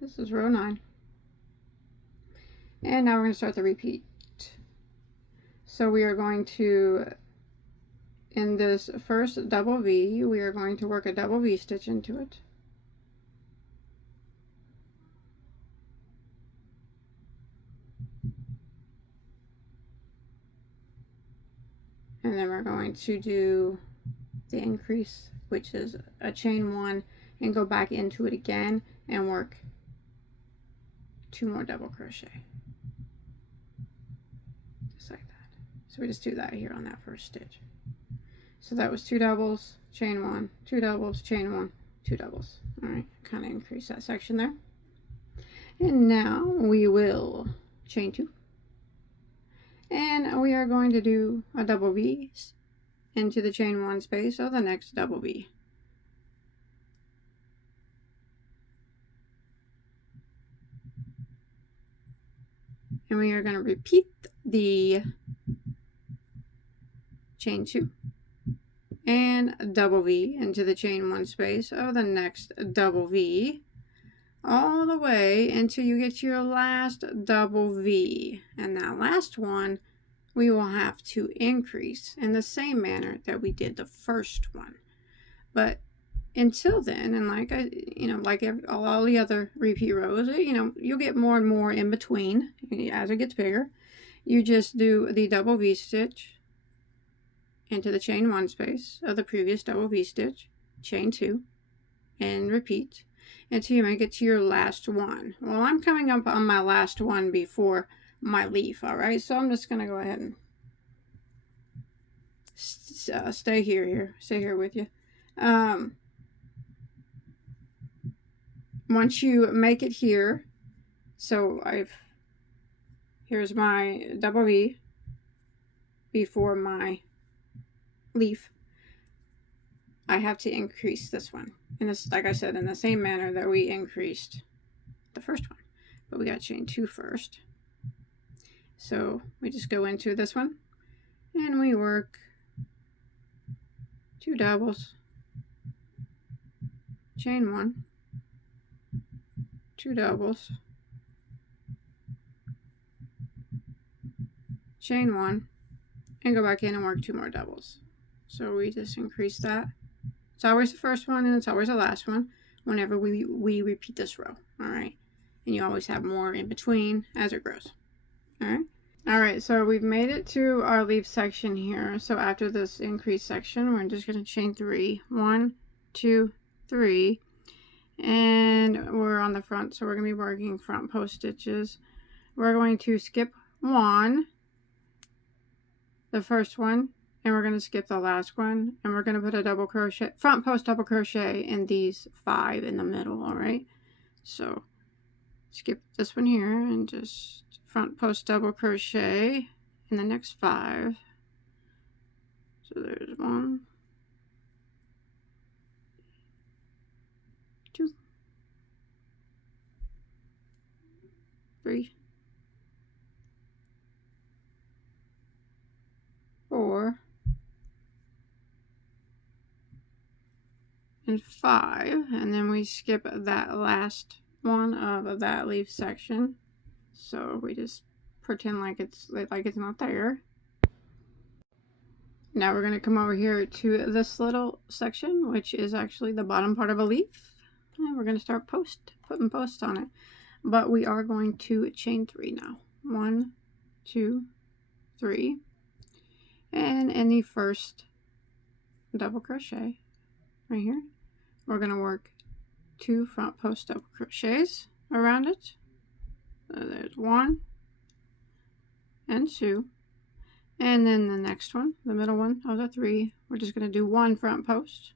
This is row 9. And now we're going to start the repeat. So we are going to, in this first double V, we are going to work a double V stitch into it. And then we're going to do the increase, which is a chain 1, and go back into it again and work 2 more double crochet. Just like that. So we just do that here on that first stitch. So that was 2 doubles, chain 1, 2 doubles, chain 1, 2 doubles. Alright, kind of increase that section there. And now we will chain 2. And we are going to do a double V into the chain 1 space of the next double V. And we are going to repeat the chain 2 and double V into the chain 1 space of the next double V, all the way until you get to your last double V. And that last one we will have to increase in the same manner that we did the first one. But until then, and like all the other repeat rows, you'll get more and more in between as it gets bigger. You just do the double V stitch into the chain 1 space of the previous double V stitch, chain 2, and repeat until you make it to your last one. Well, I'm coming up on my last one before my leaf, all right? So I'm just going to go ahead and stay here with you. Once you make it here, so here's my double V before my leaf. I have to increase this one, and this, like I said, in the same manner that we increased the first one, but we got to chain 2 first. So we just go into this one and we work 2 doubles, chain 1, 2 doubles, chain 1, and go back in and work 2 more doubles. So we just increase that. It's always the first one and it's always the last one whenever we repeat this row. All right, and you always have more in between as it grows. All right, so we've made it to our leaf section here. So after this increase section, we're just going to chain 3. 1, 2, 3, and we're on the front, so we're going to be working front post stitches. We're going to skip 1, the first one, and we're going to skip the last one, and we're going to put a double crochet, front post double crochet in these 5 in the middle. All right, so skip this one here and just front post double crochet in the next 5. So there's 1, 2, 3, 4, and 5, and then we skip that last one of that leaf section. So we just pretend like it's not there. Now we're going to come over here to this little section, which is actually the bottom part of a leaf, and we're going to start putting posts on it. But we are going to chain 3 now. 1, 2, 3, and in the first double crochet right here, we're going to work 2 front post double crochets around it. So there's 1 and 2, and then the next one, the middle one of the 3, we're just going to do 1 front post,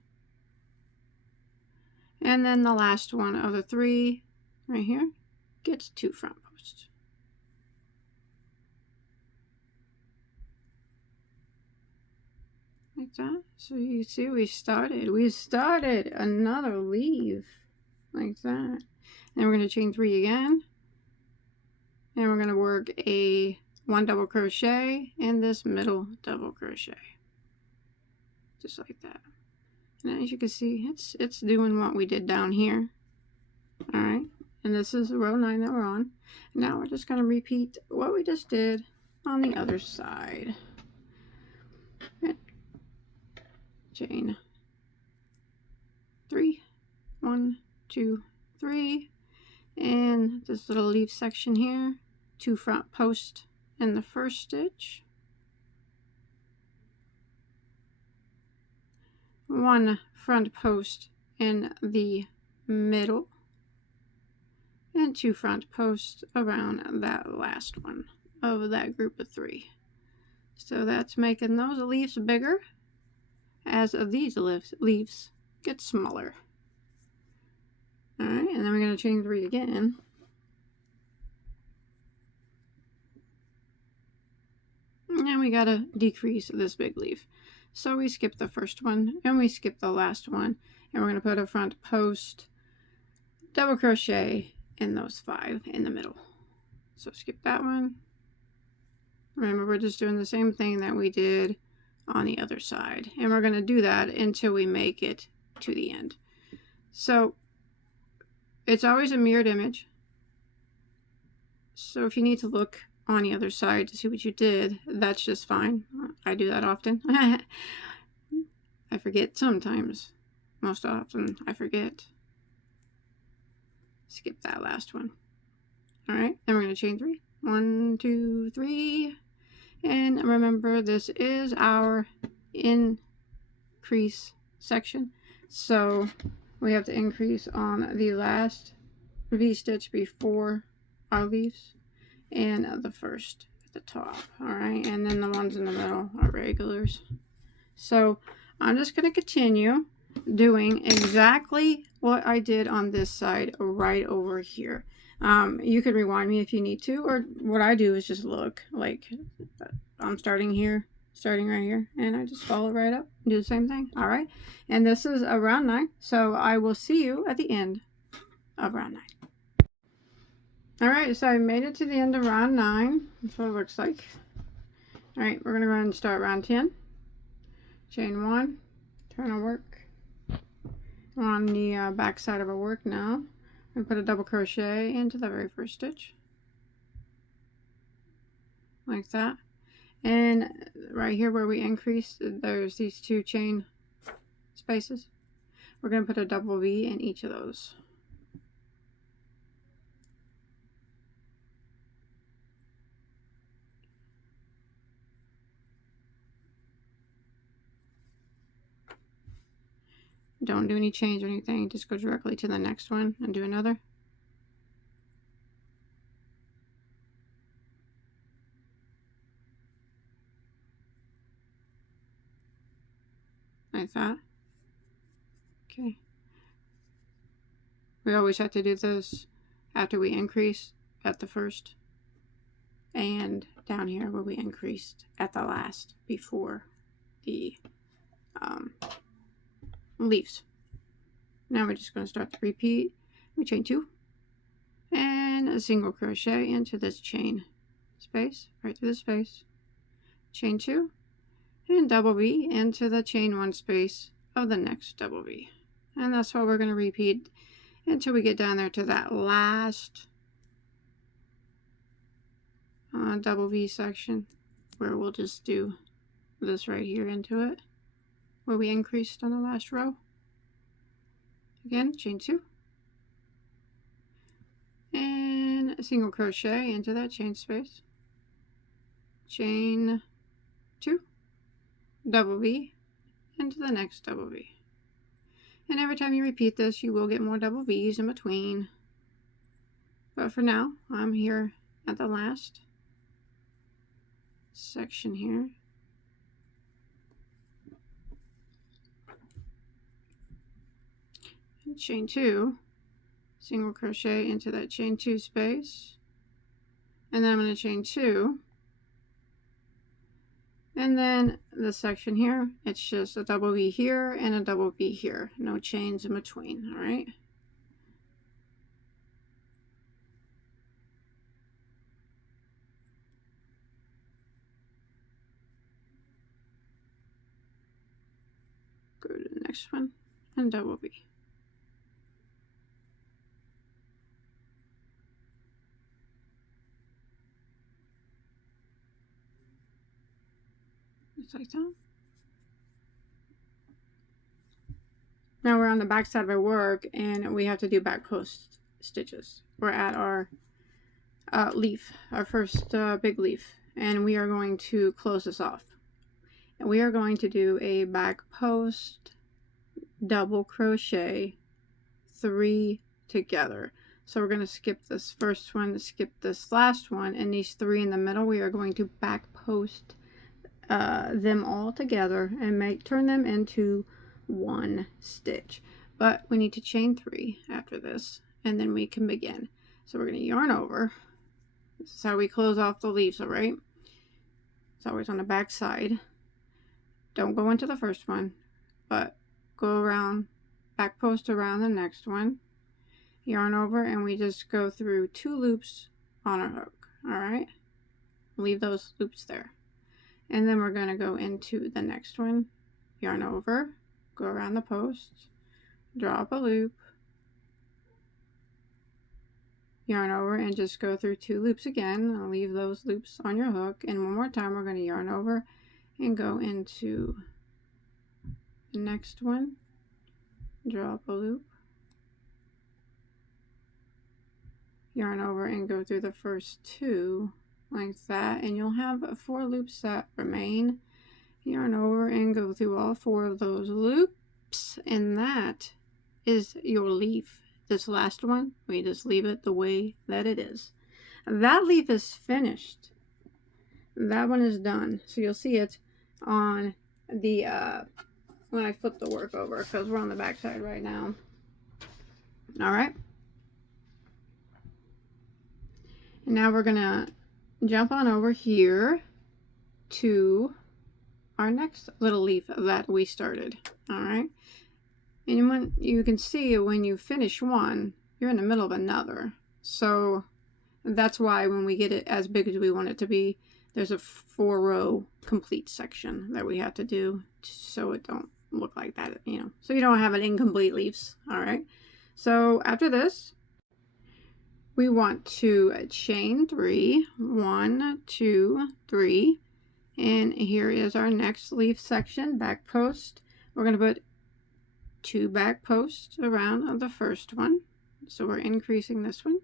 and then the last one of the 3 right here gets 2 front posts. Like like that. So you see we started another leaf like that. Then we're going to chain 3 again, and we're going to work a 1 double crochet in this middle double crochet, just like that. And as you can see, it's doing what we did down here. All right, and this is row 9 that we're on. Now we're just going to repeat what we just did on the other side. Chain 3, 1, 2, 3, and this little leaf section here, 2 front posts in the first stitch, 1 front post in the middle, and 2 front posts around that last one of that group of 3. So that's making those leaves bigger as these leaves get smaller. Alright, and then we're going to chain 3 again. And we got to decrease this big leaf. So we skip the first one and we skip the last one. And we're going to put a front post, double crochet in those 5 in the middle. So skip that one. Remember, we're just doing the same thing that we did on the other side. And we're going to do that until we make it to the end. So it's always a mirrored image. So if you need to look on the other side to see what you did, that's just fine. I do that often. I forget sometimes. Most often I forget. Skip that last one. Alright, then we're going to chain 3. 1, 2, 3. And remember, this is our increase section. So we have to increase on the last V-stitch before our leaves and the first at the top. Alright, and then the ones in the middle are regulars. So I'm just going to continue doing exactly what I did on this side right over here. You could rewind me if you need to, or what I do is just look like I'm starting right here, and I just follow right up and do the same thing. All right, and this is a round 9, so I will see you at the end of round 9. All right, so I made it to the end of round 9. That's what it looks like. All right, we're gonna go ahead and start round 10. Chain 1, turn our work. We're on the back side of our work now. We put a double crochet into the very first stitch, like that. And right here where we increased, there's these 2 chain spaces. We're going to put a double V in each of those. Don't do any chains or anything, just go directly to the next one and do another. Like that. Okay. We always have to do this after we increase at the first, and down here where we increased at the last before the leaves. Now we're just going to start the repeat. We chain 2 and a single crochet into this chain space, right through the space, chain 2 and double V into the chain 1 space of the next double V. And that's what we're going to repeat until we get down there to that last double V section, where we'll just do this right here into it, where we increased on the last row. Again, chain 2 and a single crochet into that chain space, chain 2, double V into the next double V. And every time you repeat this, you will get more double V's in between. But for now, I'm here at the last section here. And chain 2, single crochet into that chain 2 space. And then I'm going to chain 2 And then this section here, it's just a double V here and a double V here. No chains in between, all right? Go to the next one and double V. Just like that. Now we're on the back side of our work and we have to do back post stitches. We're at our leaf, our first big leaf, and we are going to close this off. And we are going to do a back post double crochet 3 together. So we're going to skip this first one, skip this last one, and these 3 in the middle we are going to back post them all together and turn them into one stitch. But we need to chain 3 after this, and then we can begin. So we're going to yarn over. This is how we close off the leaves, all right? It's always on the back side. Don't go into the first one, but go around, back post around the next one, yarn over, and we just go through 2 loops on our hook, all right? Leave those loops there. And then we're going to go into the next one, yarn over, go around the post, drop a loop, yarn over, and just go through 2 loops again. I'll leave those loops on your hook, and one more time we're going to yarn over and go into the next one, drop a loop, yarn over, and go through the first 2 like that, and you'll have 4 loops that remain. Yarn over and go through all 4 of those loops, and that is your leaf. This last one, we just leave it the way that it is. That leaf is finished. That one is done. So you'll see it on the when I flip the work over, because we're on the back side right now. All right. And now we're gonna jump on over here to our next little leaf that we started. All right. And when you can see, when you finish one, you're in the middle of another. So that's why when we get it as big as we want it to be, there's a 4-row complete section that we have to do so it don't look like that, you know, so you don't have an incomplete leaves. All right. So after this, we want to chain 3, 1, 2, 3, and here is our next leaf section, back post. We're going to put 2 back posts around the first one, so we're increasing this one.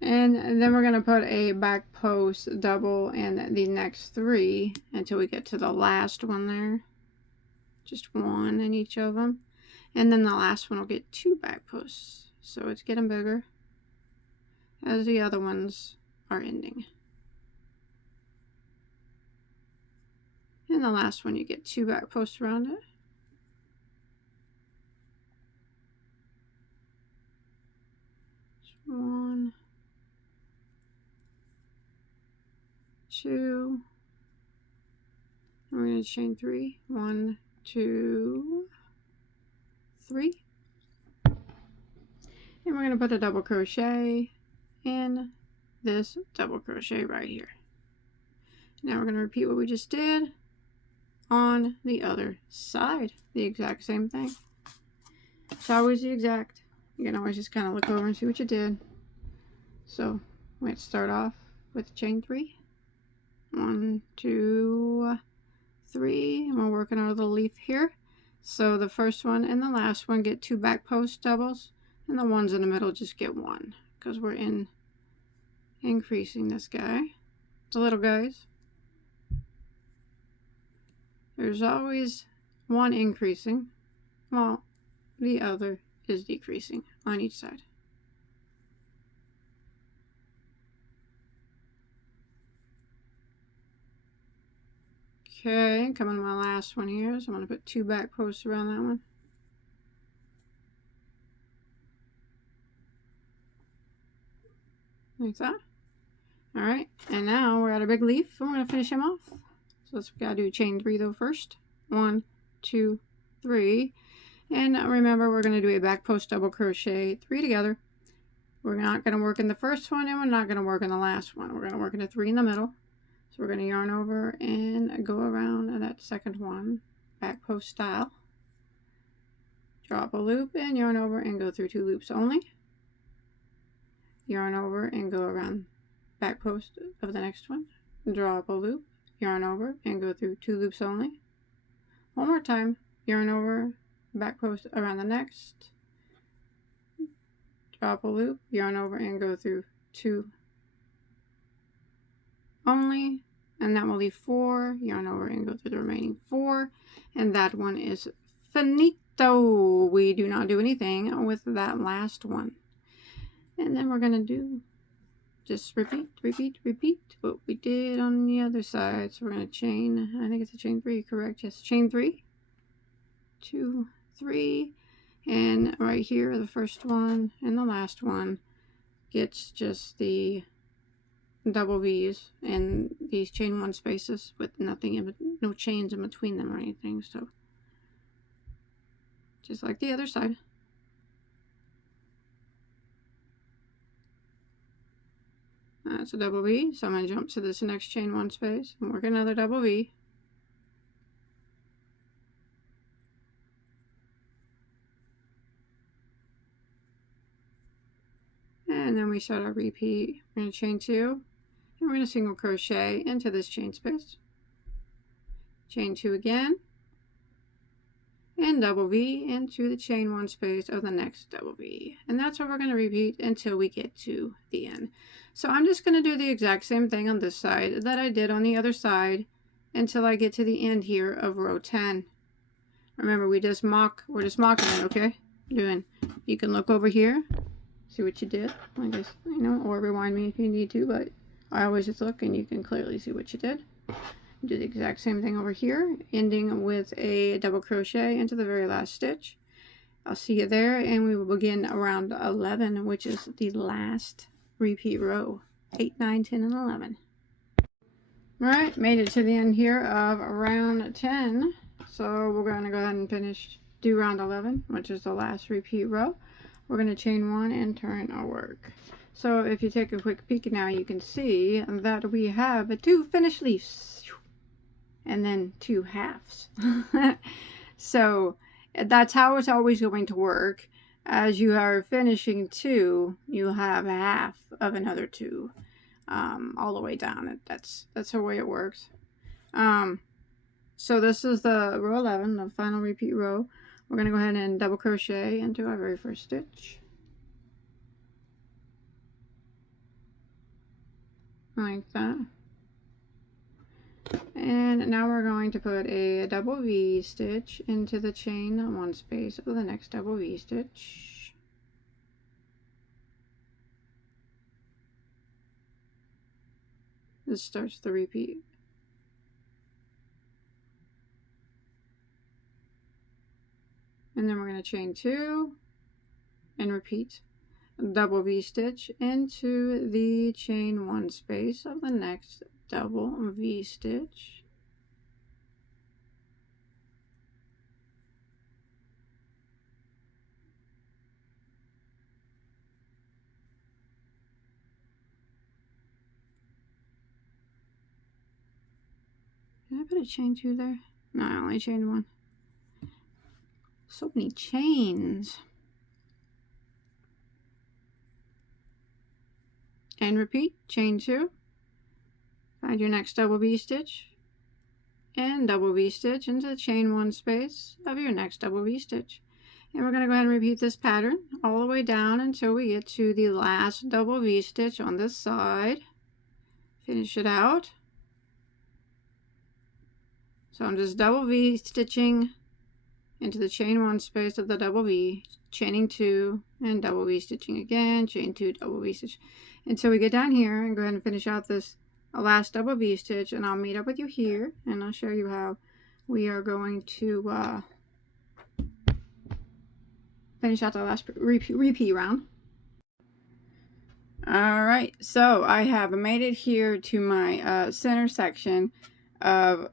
And then we're going to put a back post double in the next 3 until we get to the last one there. Just 1 in each of them. And then the last one will get 2 back posts. So it's getting bigger as the other ones are ending. And the last one, you get 2 back posts around it. Just 1, 2. And we're going to chain 3. 1, 2, 3. And we're going to put a double crochet in this double crochet right here. Now we're going to repeat what we just did on the other side. The exact same thing. It's always the exact. You can always just kind of look over and see what you did. So let's start off with chain 3. 1, 2, 3. And we're working our little leaf here. So the first one and the last one get 2 back post doubles, and the ones in the middle just get 1, because we're increasing this guy, the little guys. There's always one increasing while the other is decreasing on each side. Okay, coming to my last one here, so I'm going to put 2 back posts around that one. like that. All right, and now we're at a big leaf, and we're gonna finish him off. So let's gotta do chain 3 though first. 1, 2, 3, and remember we're gonna do a back post double crochet 3 together. We're not gonna work in the first one, and we're not gonna work in the last one. We're gonna work in the 3 in the middle. So we're gonna yarn over and go around that second one, back post style. Drop a loop and yarn over and go through 2 loops only. Yarn over and go around back post of the next one. Drop a loop, yarn over and go through 2 loops only. One more time, yarn over, back post around the next. Drop a loop, yarn over and go through 2 only, and that will leave 4. Yarn over and go through the remaining 4, and that one is finito. We do not do anything with that last one. And then we're gonna do just repeat what we did on the other side. So we're gonna chain, I think it's a chain 3, correct? Yes, chain 3, 2, 3, and right here the first one and the last one gets just the double V's and these chain 1 spaces with nothing no chains in between them or anything. So just like the other side. That's a double V, so I'm going to jump to this next chain 1 space and work another double V. And then we start our repeat. We're going to chain 2, and we're going to single crochet into this chain space. Chain 2 again, and double V into the chain 1 space of the next double V. And that's what we're going to repeat until we get to the end. So I'm just going to do the exact same thing on this side that I did on the other side until I get to the end here of row 10. Remember, we're just mocking it, okay? You can look over here, see what you did, I guess, you know, or rewind me if you need to, but I always just look and you can clearly see what you did. Do the exact same thing over here, ending with a double crochet into the very last stitch. I'll see you there, and we will begin around 11, which is the last repeat row. 8, 9, 10, and 11. Alright, made it to the end here of round 10. So we're going to go ahead and do round 11, which is the last repeat row. We're going to chain 1 and turn our work. So if you take a quick peek now, you can see that we have 2 finished leaves and then 2 halves. So that's how it's always going to work. As you are finishing 2, you have half of another 2 all the way down. That's the way it works. So this is the row 11, the final repeat row. We're going to go ahead and double crochet into our very first stitch. Like that. And now we're going to put a double V stitch into the chain 1 space of the next double V stitch. This starts the repeat. And then we're going to chain 2 and repeat. Double V stitch into the chain 1 space of the next double V stitch. Did I put a chain 2 there? No, I only chained 1. So many chains. And repeat, chain 2. Find your next double V stitch and double V stitch into the chain 1 space of your next double V stitch. And we're going to go ahead and repeat this pattern all the way down until we get to the last double V stitch on this side. Finish it out. So I'm just double V stitching into the chain 1 space of the double V, chaining 2, and double V stitching again, chain 2, double V stitch, until we get down here and go ahead and finish out this last double V stitch. And I'll meet up with you here, and I'll show you how we are going to finish out the last repeat round. Alright, so I have made it here to my center section of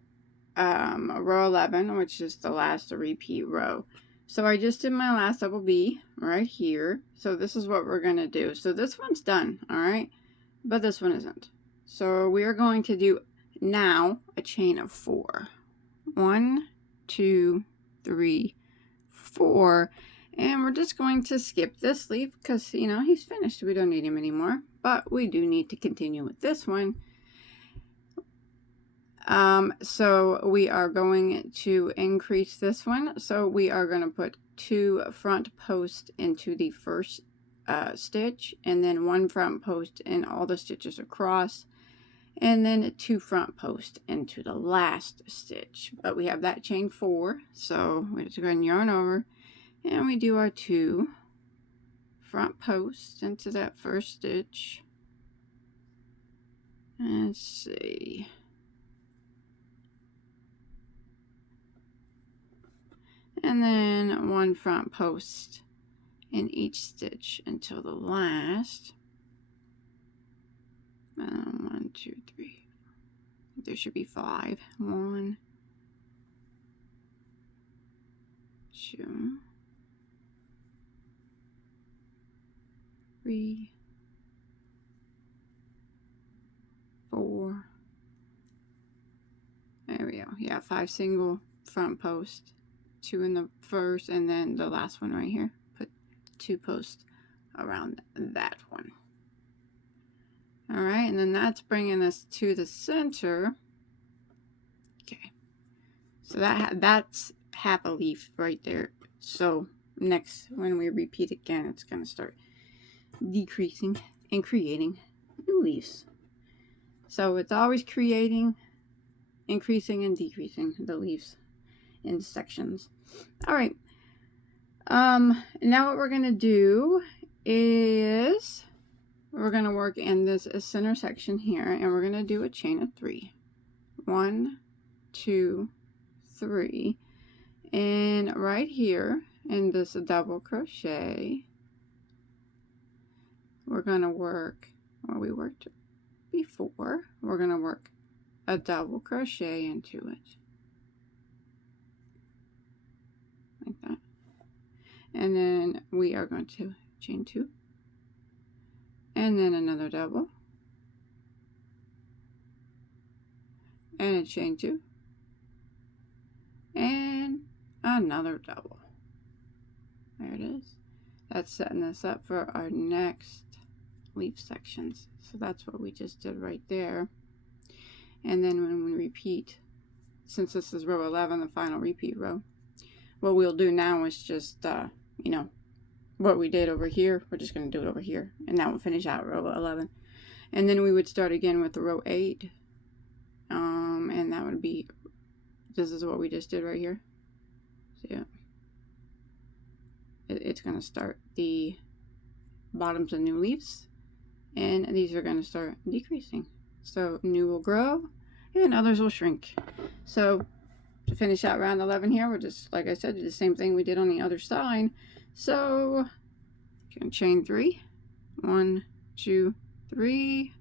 row 11, which is the last repeat row. So I just did my last double B right here. So this is what we're going to do. So this one's done, alright, but this one isn't. So we are going to do now a chain of 4. 1, 2, 3, 4. And we're just going to skip this leaf because, you know, he's finished. We don't need him anymore. But we do need to continue with this one. So we are going to increase this one. So we are going to put 2 front posts into the first stitch. And then 1 front post in all the stitches across. And then 2 front posts into the last stitch. But we have that chain 4. So we're just going to yarn over. And we do our 2 front posts into that first stitch. Let's see. And then 1 front post in each stitch until the last. 1, 2, 3. There should be 5. 1, 2, 3, 4. There we go. Yeah, 5 single front posts, 2 in the first, and then the last one right here. Put 2 posts around that one. Alright, and then that's bringing us to the center. Okay, so that's half a leaf right there. So next, when we repeat again, it's going to start decreasing and creating new leaves. So it's always creating, increasing, and decreasing the leaves in sections. All right. Now what we're going to do is we're going to work in this center section here, and we're going to do a chain of 3. 1, 2, 3. And right here in this double crochet, we're going to work where we worked before. We're going to work a double crochet into it. Like that. And then we are going to chain 2. And then another double. And a chain 2. And another double. There it is. That's setting us up for our next leaf sections. So that's what we just did right there. And then when we repeat, since this is row 11, the final repeat row, what we'll do now is just, you know, what we did over here, we're just going to do it over here. And that will finish out row 11. And then we would start again with the row 8. And that would be, this is what we just did right here. So yeah. It's going to start the bottoms of new leaves. And these are going to start decreasing. So new will grow and others will shrink. So to finish out round 11 here, we're just, like I said, do the same thing we did on the other side. So you can chain 3. 1, 2, 3.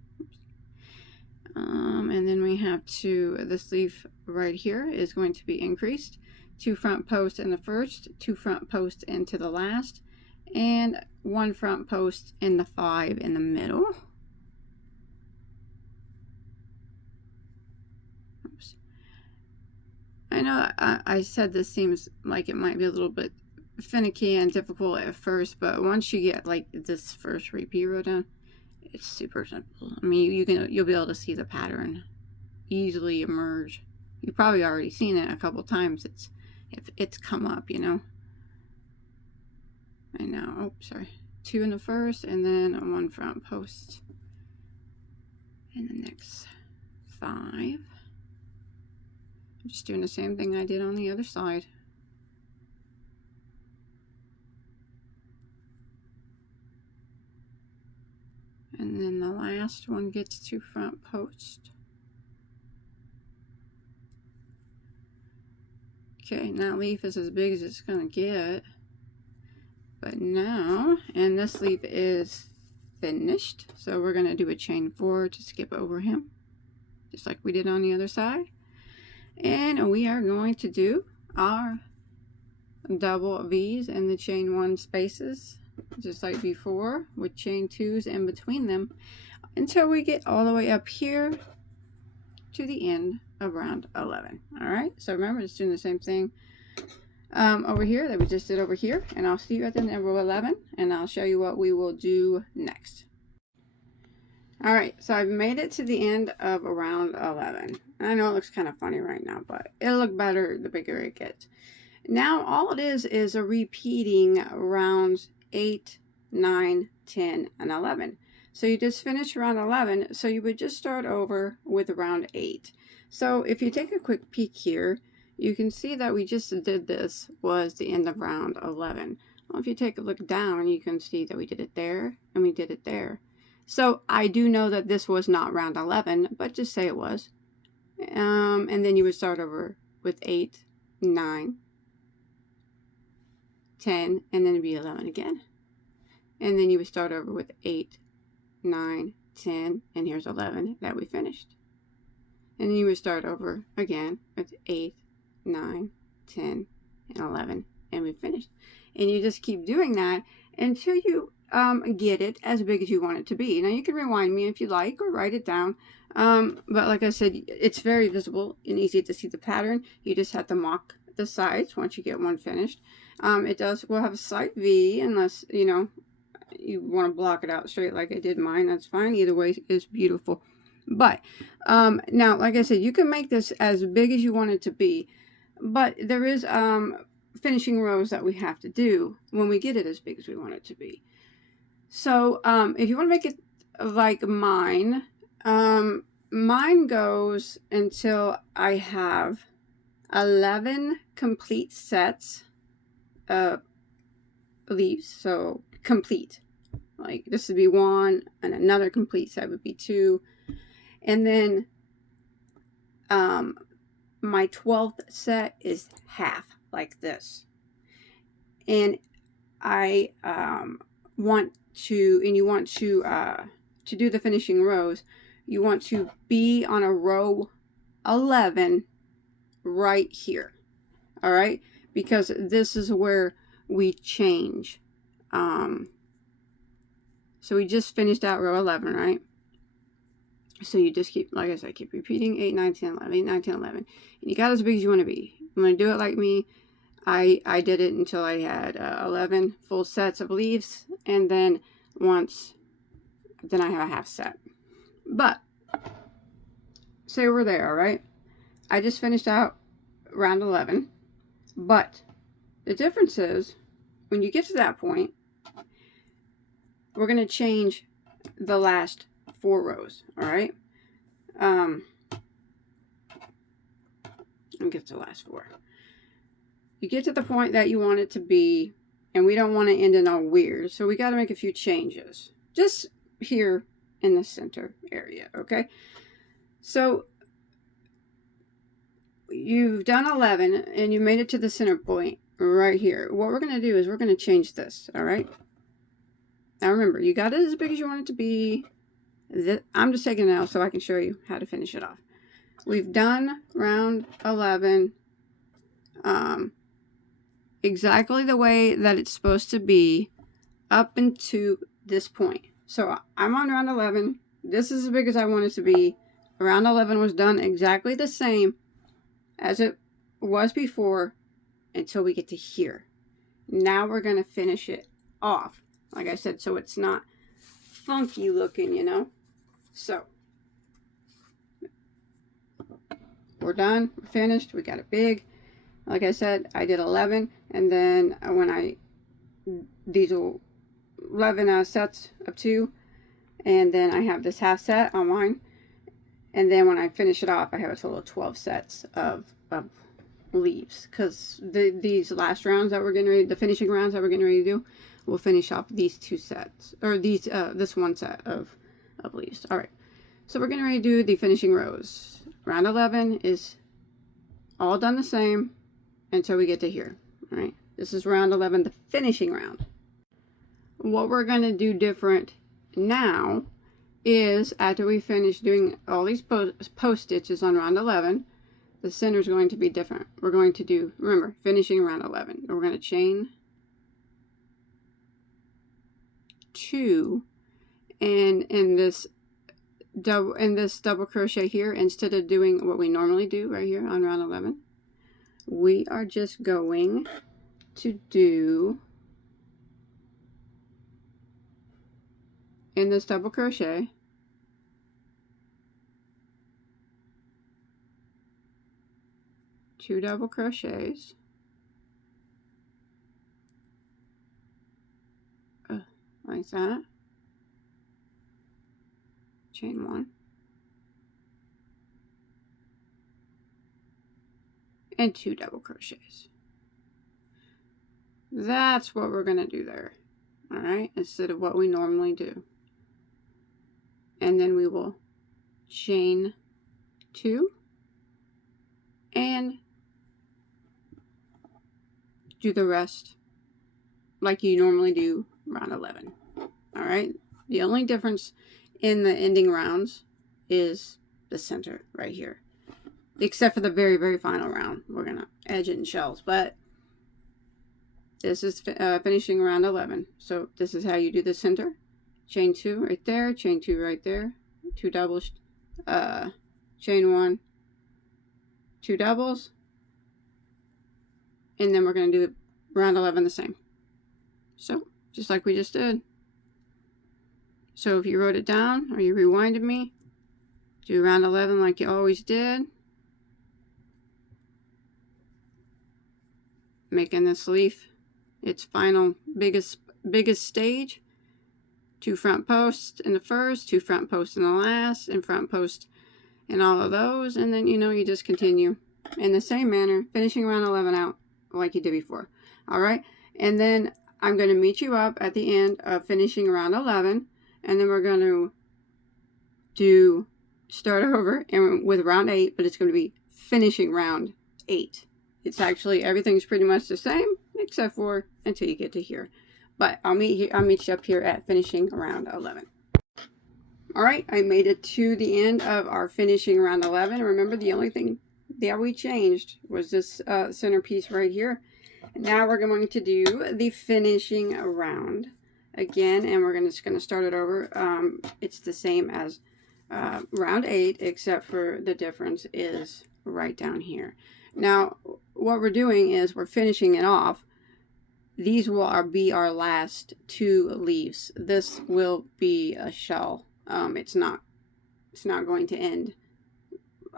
And then we have this leaf right here is going to be increased. 2 front posts in the first, 2 front posts into the last, and 1 front post in the 5 in the middle. Oops. I know I said this seems like it might be a little bit finicky and difficult at first, but once you get like this first repeat row done, it's super simple. I mean, you'll be able to see the pattern easily emerge. You've probably already seen it a couple times. It's come up, you know. And now, oh, sorry, 2 in the first, and then 1 front post in the next 5. I'm just doing the same thing I did on the other side. And then the last one gets 2 front posts. Okay, and that leaf is as big as it's going to get. But now, and this leaf is finished. So we're going to do a chain 4 to skip over him, just like we did on the other side. And we are going to do our double V's in the chain 1 spaces, just like before, with chain 2s in between them, until we get all the way up here to the end of round 11. All right, so remember, just doing the same thing over here that we just did over here, and I'll see you at the end of row 11, and I'll show you what we will do next. All right, so I've made it to the end of round 11. I know it looks kind of funny right now, but it'll look better the bigger it gets. Now all it is a repeating rounds 8, 9, 10, and 11. So you just finished round 11, so you would just start over with round 8. So if you take a quick peek here, you can see that we just did this was the end of round 11. Well, if you take a look down, you can see that we did it there and we did it there. So I do know that this was not round 11, but just say it was. And then you would start over with 8, 9, 10, and then it'd be 11 again. And then you would start over with 8, 9, 10, and here's 11 that we finished. And then you would start over again with 8, 9, 10, and 11, and we finished. And you just keep doing that until you get it as big as you want it to be. Now you can rewind me if you like, or write it down. But like I said, it's very visible and easy to see the pattern. You just have to mark the sides once you get one finished. Will have a slight V, unless you know you want to block it out straight like I did mine. That's fine. Either way is beautiful. But now, like I said, you can make this as big as you want it to be, but there is finishing rows that we have to do when we get it as big as we want it to be. So if you want to make it like mine, mine goes until I have 11 complete sets of leaves. So complete, like this would be 1, and another complete set would be 2, and then my 12th set is half like this. And I want to, and you want to do the finishing rows, you want to be on a row 11 right here. All right, because this is where we change. So we just finished out row 11, right? So you just keep, like I said, keep repeating 8, 9, 10, 11, 8, 9, 10, 11. And you got as big as you want to be. You want to do it like me. I did it until I had 11 full sets of leaves, and then then I have a half set. But say we're there, all right? I just finished out round 11, but the difference is when you get to that point, we're going to change the last 4 rows, all right? Let me get to the last 4. You get to the point that you want it to be, and we don't want to end it all weird, so we got to make a few changes just here in the center area, okay? So you've done 11 and you made it to the center point right here. What we're going to do is we're going to change this, all right? Now remember, you got it as big as you want it to be. I'm just taking it out so I can show you how to finish it off. We've done round 11 exactly the way that it's supposed to be up into this point. So I'm on round 11. This is as big as I want it to be. Round 11 was done exactly the same as it was before until we get to here. Now we're going to finish it off, like I said, so it's not funky looking, you know. So we're done, we're finished, we got it big. Like I said, I did 11, and then these are 11 sets of 2, and then I have this half set on mine, and then when I finish it off, I have a total of 12 sets of leaves, because these last rounds that we're getting ready, the finishing rounds that we're getting ready to do, we'll finish off these 2 sets, or this 1 set of leaves. All right, so we're getting ready to do the finishing rows. Round 11 is all done the same until we get to here. All right, this is round 11, the finishing round. What we're going to do different now is, after we finish doing all these post stitches on round 11, the center is going to be different. We're going to do, remember, finishing round 11. We're going to chain 2, and in this double crochet here, instead of doing what we normally do right here on round 11, we are just going to do, in this double crochet, two double crochets, like that, chain 1, and 2 double crochets. That's what we're going to do there, all right, instead of what we normally do. And then we will chain 2 and do the rest like you normally do round 11. All right, the only difference in the ending rounds is the center right here, except for the very, very final round. We're gonna edge it in shells, but this is finishing round 11. So this is how you do the center. Chain 2 right there, chain 2 right there, 2 doubles, chain 1, 2 doubles, and then we're going to do round 11 the same. So just like we just did. So if you wrote it down or you rewinded me, do round 11 like you always did, making this leaf its final biggest stage. 2 front posts in the first, 2 front posts in the last, and front post in all of those, and then, you know, you just continue in the same manner, finishing round 11 out like you did before. All right, and then I'm going to meet you up at the end of finishing round 11, and then we're going to start over and with round 8, but it's going to be finishing round 8. It's actually, everything's pretty much the same except for until you get to here. But I'll meet you up here at finishing round 11. All right, I made it to the end of our finishing round 11. Remember, the only thing that we changed was this centerpiece right here. And now we're going to do the finishing round again, and we're just going to start it over. It's the same as round 8, except for the difference is right down here. Now, what we're doing is we're finishing it off. These will be our last 2 leaves. This will be a shell. It's not going to end.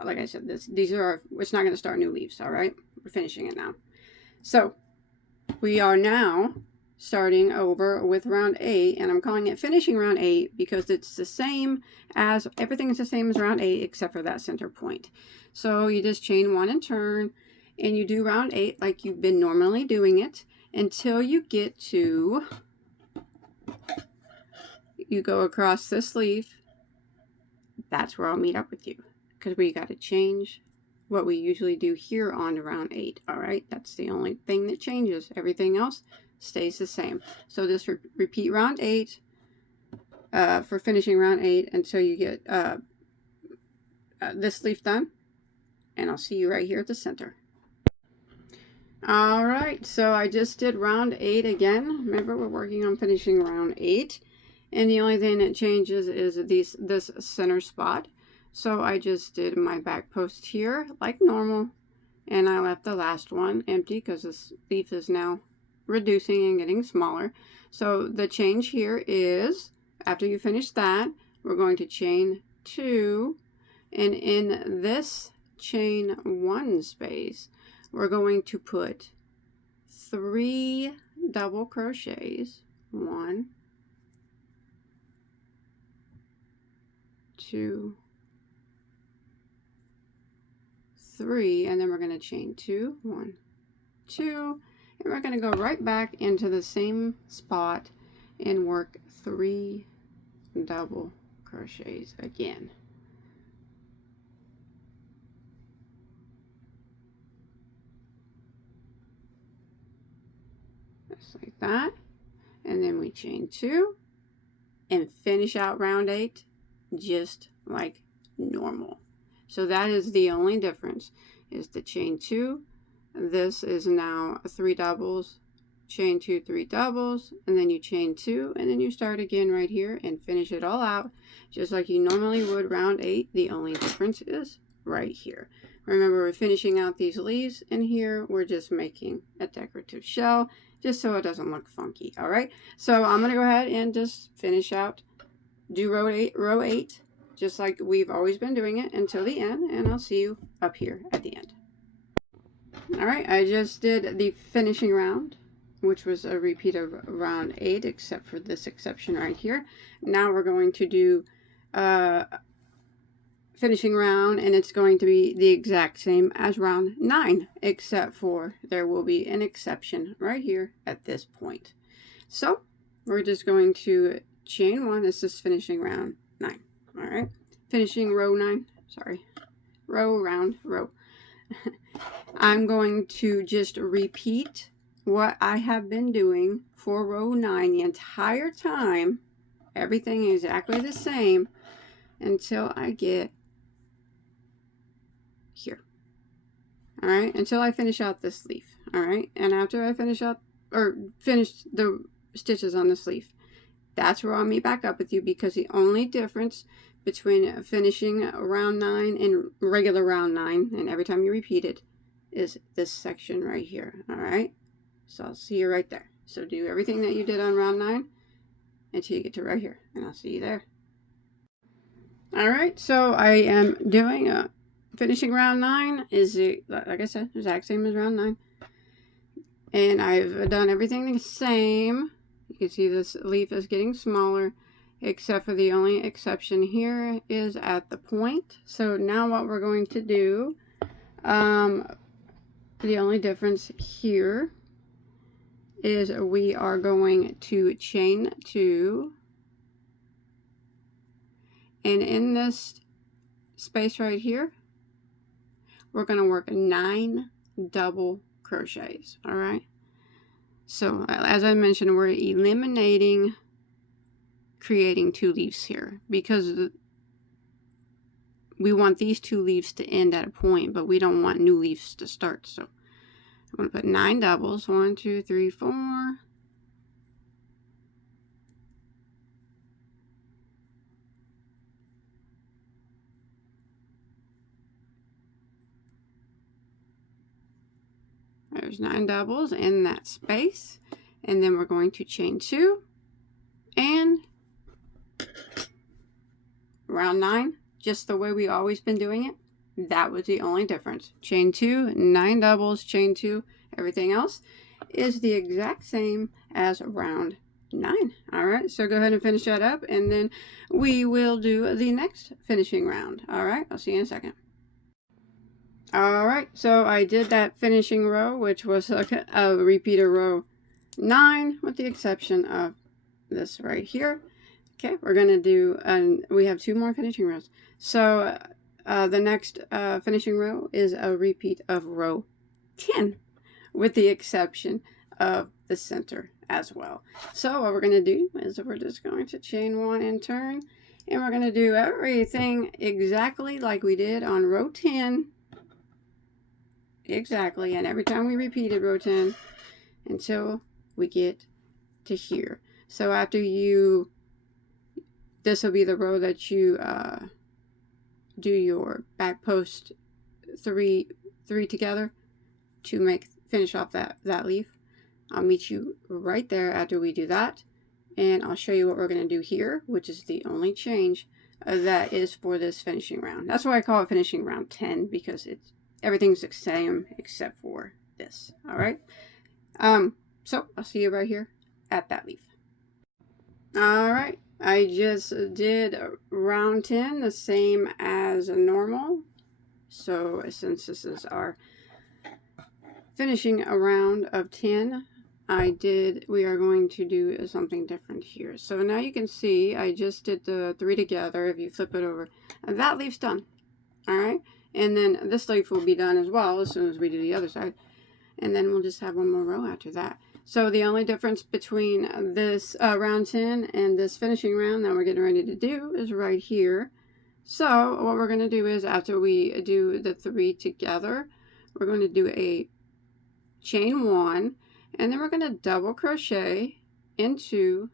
Like I said, it's not going to start new leaves. All right, we're finishing it now. So we are now starting over with round 8, and I'm calling it finishing round 8 because it's the same as, everything is the same as round 8 except for that center point. So you just chain 1 and turn, and you do round 8 like you've been normally doing it until you get to, you go across this leaf. That's where I'll meet up with you, because we got to change what we usually do here on round 8. All right, that's the only thing that changes. Everything else stays the same. So just repeat round 8 for finishing round 8 until you get this leaf done, and I'll see you right here at the center. All right, so I just did round 8 again. Remember, we're working on finishing round 8, and the only thing that changes is this center spot. So I just did my back post here like normal, and I left the last one empty because this leaf is now reducing and getting smaller. So the change here is, after you finish that, we're going to chain 2, and in this chain 1 space, we're going to put 3 double crochets. 1, 2, 3, and then we're going to chain 2, 1, 2, and we're going to go right back into the same spot and work 3 double crochets again. Just like that, and then we chain 2, and finish out round 8 just like normal. So that is the only difference, is the chain 2. This is now 3 doubles, chain 2, 3 doubles, and then you chain 2, and then you start again right here and finish it all out just like you normally would round 8. The only difference is right here. Remember, we're finishing out these leaves, and here we're just making a decorative shell just so it doesn't look funky. All right, so I'm gonna go ahead and just finish out, do row 8 just like we've always been doing it until the end, and I'll see you up here at the end. All right, I just did the finishing round, which was a repeat of round 8 except for this exception right here. Now we're going to do finishing round, and it's going to be the exact same as round 9, except for there will be an exception right here at this point. So we're just going to chain 1. This is finishing round 9. All right, finishing row 9, sorry, round row. I'm going to just repeat what I have been doing for row 9 the entire time. Everything is exactly the same until I get here. All right, until I finish out this leaf. All right, and after I finish the stitches on this leaf, that's where I'll meet back up with you, because the only difference between finishing round 9 and regular round 9, and every time you repeat it, is this section right here. All right, so I'll see you right there. So do everything that you did on round 9 until you get to right here, and I'll see you there. All right, so I am doing finishing round 9 is, like I said, exact same as round 9, and I've done everything the same. You can see this leaf is getting smaller, except for the only exception here is at the point. So now what we're going to do, the only difference here is we are going to chain 2, and in this space right here, we're going to work 9 double crochets. All right, so as I mentioned, we're eliminating creating 2 leaves here, because we want these 2 leaves to end at a point, but we don't want new leaves to start. So I'm going to put 9 doubles, 1, 2, 3, 4. There's 9 doubles in that space, and then we're going to chain 2, and round 9, just the way we always been doing it. That was the only difference. Chain 2, 9 doubles, chain 2. Everything else is the exact same as round 9. All right, so go ahead and finish that up, and then we will do the next finishing round. All right, I'll see you in a second. All right, so I did that finishing row, which was a repeat of row 9 with the exception of this right here. Okay, we're going to do, we have 2 more finishing rows. So the next finishing row is a repeat of row 10 with the exception of the center as well. So what we're going to do is we're just going to chain 1 and turn, and we're going to do everything exactly like we did on row 10. Exactly, and every time we repeated row 10 until we get to here. So after you, this will be the row that you do your back post three together to finish off that leaf. I'll meet you right there after we do that, and I'll show you what we're going to do here, which is the only change that is for this finishing round. That's why I call it finishing round 10, because everything's the same except for this. All right, so I'll see you right here at that leaf. All right, I just did round 10 the same as normal. So since this is our finishing a round of 10, we are going to do something different here. So now you can see I just did the 3 together. If you flip it over, and that leaf's done. All right, and then this leaf will be done as well as soon as we do the other side, and then we'll just have 1 more row after that. So the only difference between this round 10 and this finishing round that we're getting ready to do is right here. So what we're going to do is, after we do the 3 together, we're going to do a chain 1, and then we're going to double crochet into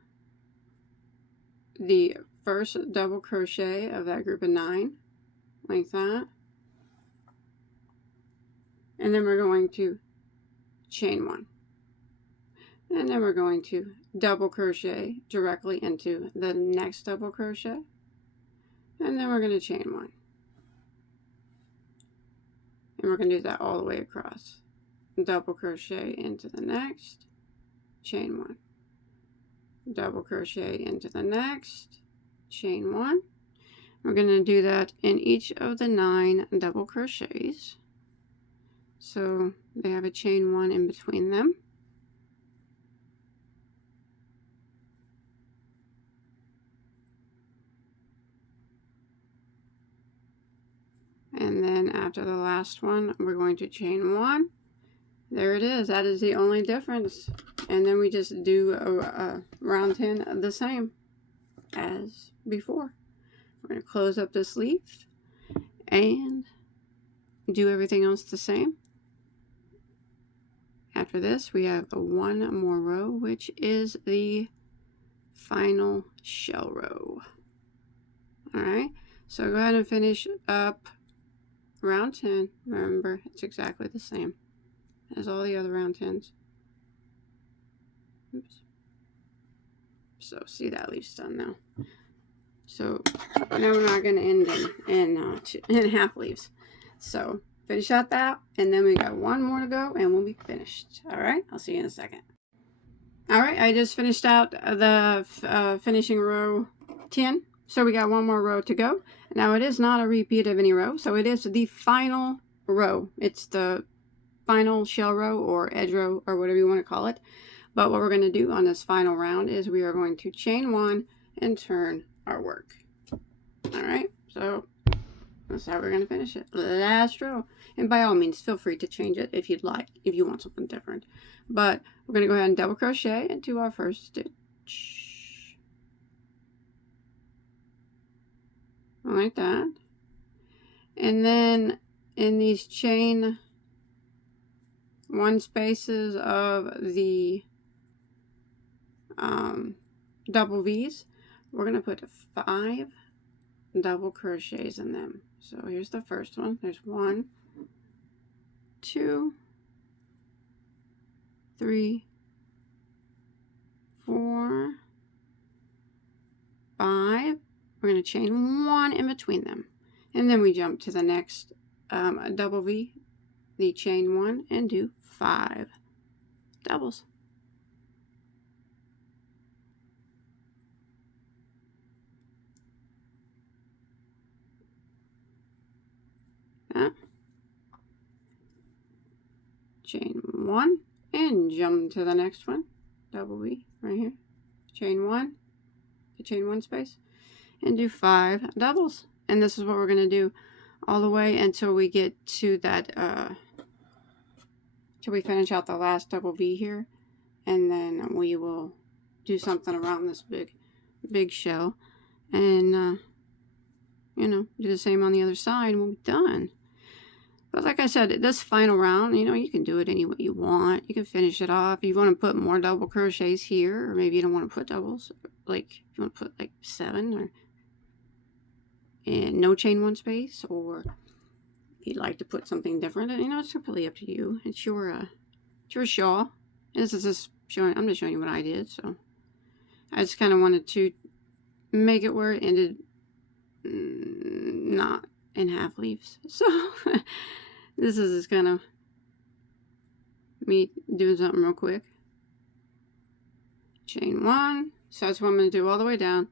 the first double crochet of that group of 9, like that. And then we're going to chain 1. And then we're going to double crochet directly into the next double crochet. And then we're going to chain 1. And we're going to do that all the way across. Double crochet into the next, chain 1. Double crochet into the next, chain 1. We're going to do that in each of the 9 double crochets. So they have a chain 1 in between them. And then after the last one, we're going to chain 1. There it is. That is the only difference. And then we just do a round 10 the same as before. We're going to close up this leaf and do everything else the same. After this, we have one more row, which is the final shell row. Alright, so go ahead and finish up round 10. Remember, it's exactly the same as all the other round 10s. Oops. So see, that leaf's done now. So now we're not going to end in half leaves. So finish out that, and then we got one more to go, and we'll be finished. All right, I'll see you in a second. All right, I just finished out the finishing row 10. So we got one more row to go. Now it is not a repeat of any row, so it is the final row. It's the final shell row or edge row or whatever you want to call it. But what we're going to do on this final round is we are going to chain 1 and turn our work. All right, so that's how we're going to finish it. Last row. And by all means, feel free to change it if you'd like, if you want something different. But we're going to go ahead and double crochet into our first stitch. Like that. And then in these chain 1 spaces of the double V's, we're going to put 5 double crochets in them. So here's the first one. There's 1, 2, 3, 4, 5. We're going to chain 1 in between them, and then we jump to the next double V, the chain 1, and do 5 doubles. Chain 1 and jump to the next one, double V right here, chain 1, the chain 1 space, and do 5 doubles. And this is what we're going to do all the way until we get to that till we finish out the last double V here, and then we will do something around this big shell, and you know, do the same on the other side, and we'll be done. But like I said, this final round, you know, you can do it any way you want. You can finish it off. If you want to put more double crochets here, or maybe you don't want to put doubles, like if you want to put like 7 and no chain 1 space, or if you'd like to put something different, you know, it's completely up to you. It's your shawl. This is just showing. I'm just showing you what I did. So I just kind of wanted to make it where it ended not in half leaves. So this is just kind of me doing something real quick. Chain 1. So that's what I'm going to do all the way down.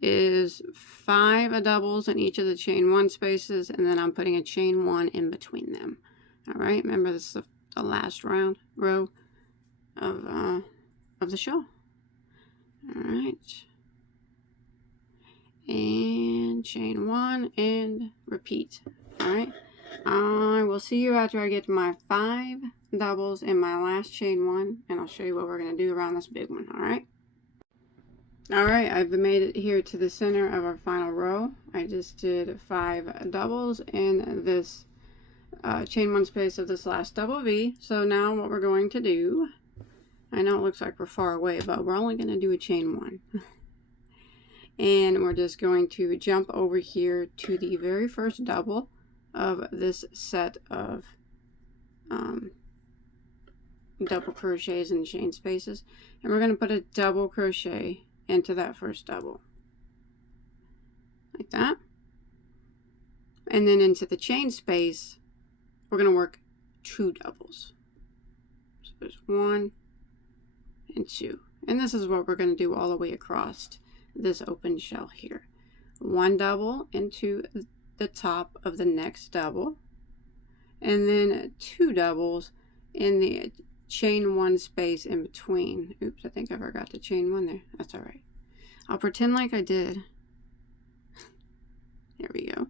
Is 5 doubles in each of the chain 1 spaces, and then I'm putting a chain 1 in between them. All right. Remember, this is the last row of the shawl. All right. And chain 1 and repeat. All right. I will see you after I get to my 5 doubles in my last chain one, and I'll show you what we're going to do around this big one. Alright, I've made it here to the center of our final row. I just did 5 doubles in this chain one space of this last double V. So now what we're going to do, I know it looks like we're far away, but we're only going to do a chain one. And we're just going to jump over here to the very first double of this set of double crochets in the chain spaces, and we're going to put a double crochet into that first double like that, and then into the chain space we're going to work 2 doubles. So there's 1 and 2, and this is what we're going to do all the way across this open shell here. 1 double into the top of the next double, and then 2 doubles in the chain 1 space in between. Oops, I think I forgot to chain 1 there. That's all right. I'll pretend like I did. There we go.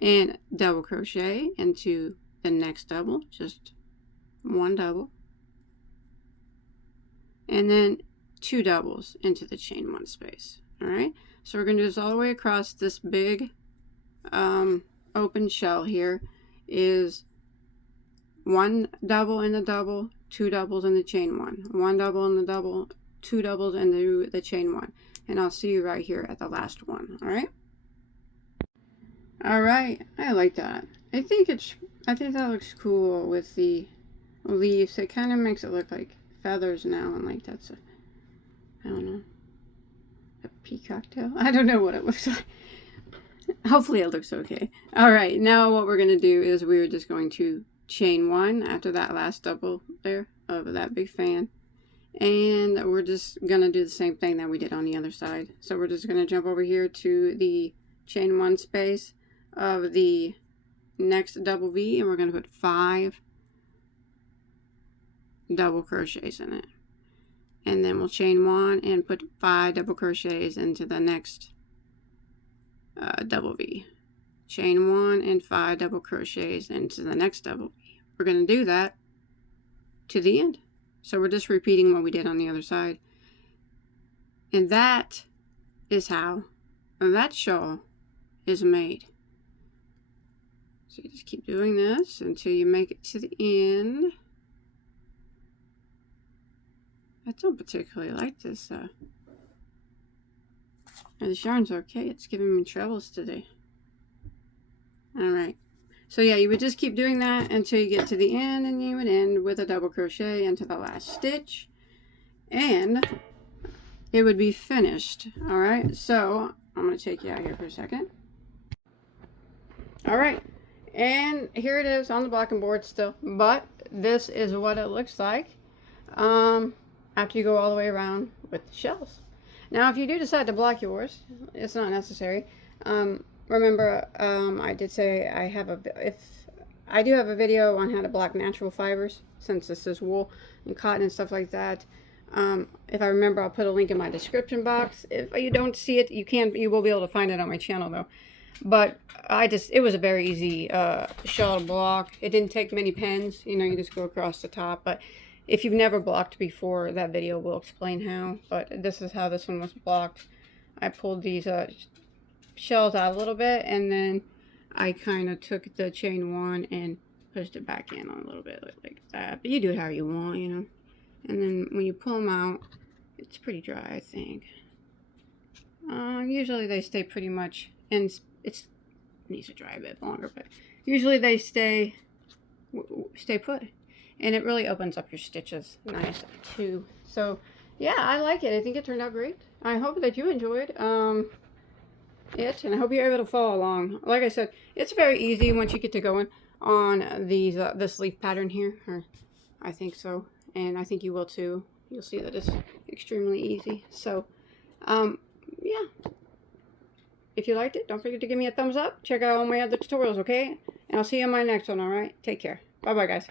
And double crochet into the next double, just 1 double, and then 2 doubles into the chain 1 space. All right, so we're going to do this all the way across this big open shell here. Is 1 double in the double, 2 doubles in the chain 1, 1 double in the double, 2 doubles into the chain 1, and I'll see you right here at the last one. All right, I like that. I think that looks cool with the leaves. It kind of makes it look like feathers now, and like that's I don't know, a peacock tail. I don't know what it looks like. Hopefully it looks okay. All right, now what we're going to do is we're just going to chain 1 after that last double there of that big fan, and we're just going to do the same thing that we did on the other side. So we're just going to jump over here to the chain 1 space of the next double V, and we're going to put 5 double crochets in it, and then we'll chain 1 and put 5 double crochets into the next double V, chain 1 and 5 double crochets into the next double V. We're going to do that to the end. So we're just repeating what we did on the other side, and that is how that shawl is made. So you just keep doing this until you make it to the end. I don't particularly like this this yarn's okay. It's giving me troubles today. Alright, so yeah, you would just keep doing that until you get to the end, and you would end with a double crochet into the last stitch, and it would be finished. Alright, so I'm going to take you out here for a second. Alright, and here it is on the blocking board still, but this is what it looks like after you go all the way around with the shells. Now, if you do decide to block yours, it's not necessary. Remember, I did say I do have a video on how to block natural fibers, since this is wool and cotton and stuff like that. If I remember, I'll put a link in my description box. If you don't see it, you will be able to find it on my channel though. But it was a very easy shawl to block. It didn't take many pens. You know, you just go across the top. But if you've never blocked before, that video will explain how. But this is how this one was blocked. I pulled these shells out a little bit, and then I kind of took the chain 1 and pushed it back in a little bit like that. But you do it however you want, you know. And then when you pull them out, it's pretty dry, I think. Usually they stay pretty much, and it needs to dry a bit longer, but usually they stay put. And it really opens up your stitches nice too. So yeah, I like it. I think it turned out great. I hope that you enjoyed it, and I hope you're able to follow along. Like I said, it's very easy once you get to going on these this leaf pattern here, or I think so, and I think you will too. You'll see that it's extremely easy. So yeah, if you liked it, don't forget to give me a thumbs up. Check out all my other tutorials, okay? And I'll see you on my next one. All right, take care. Bye bye, guys.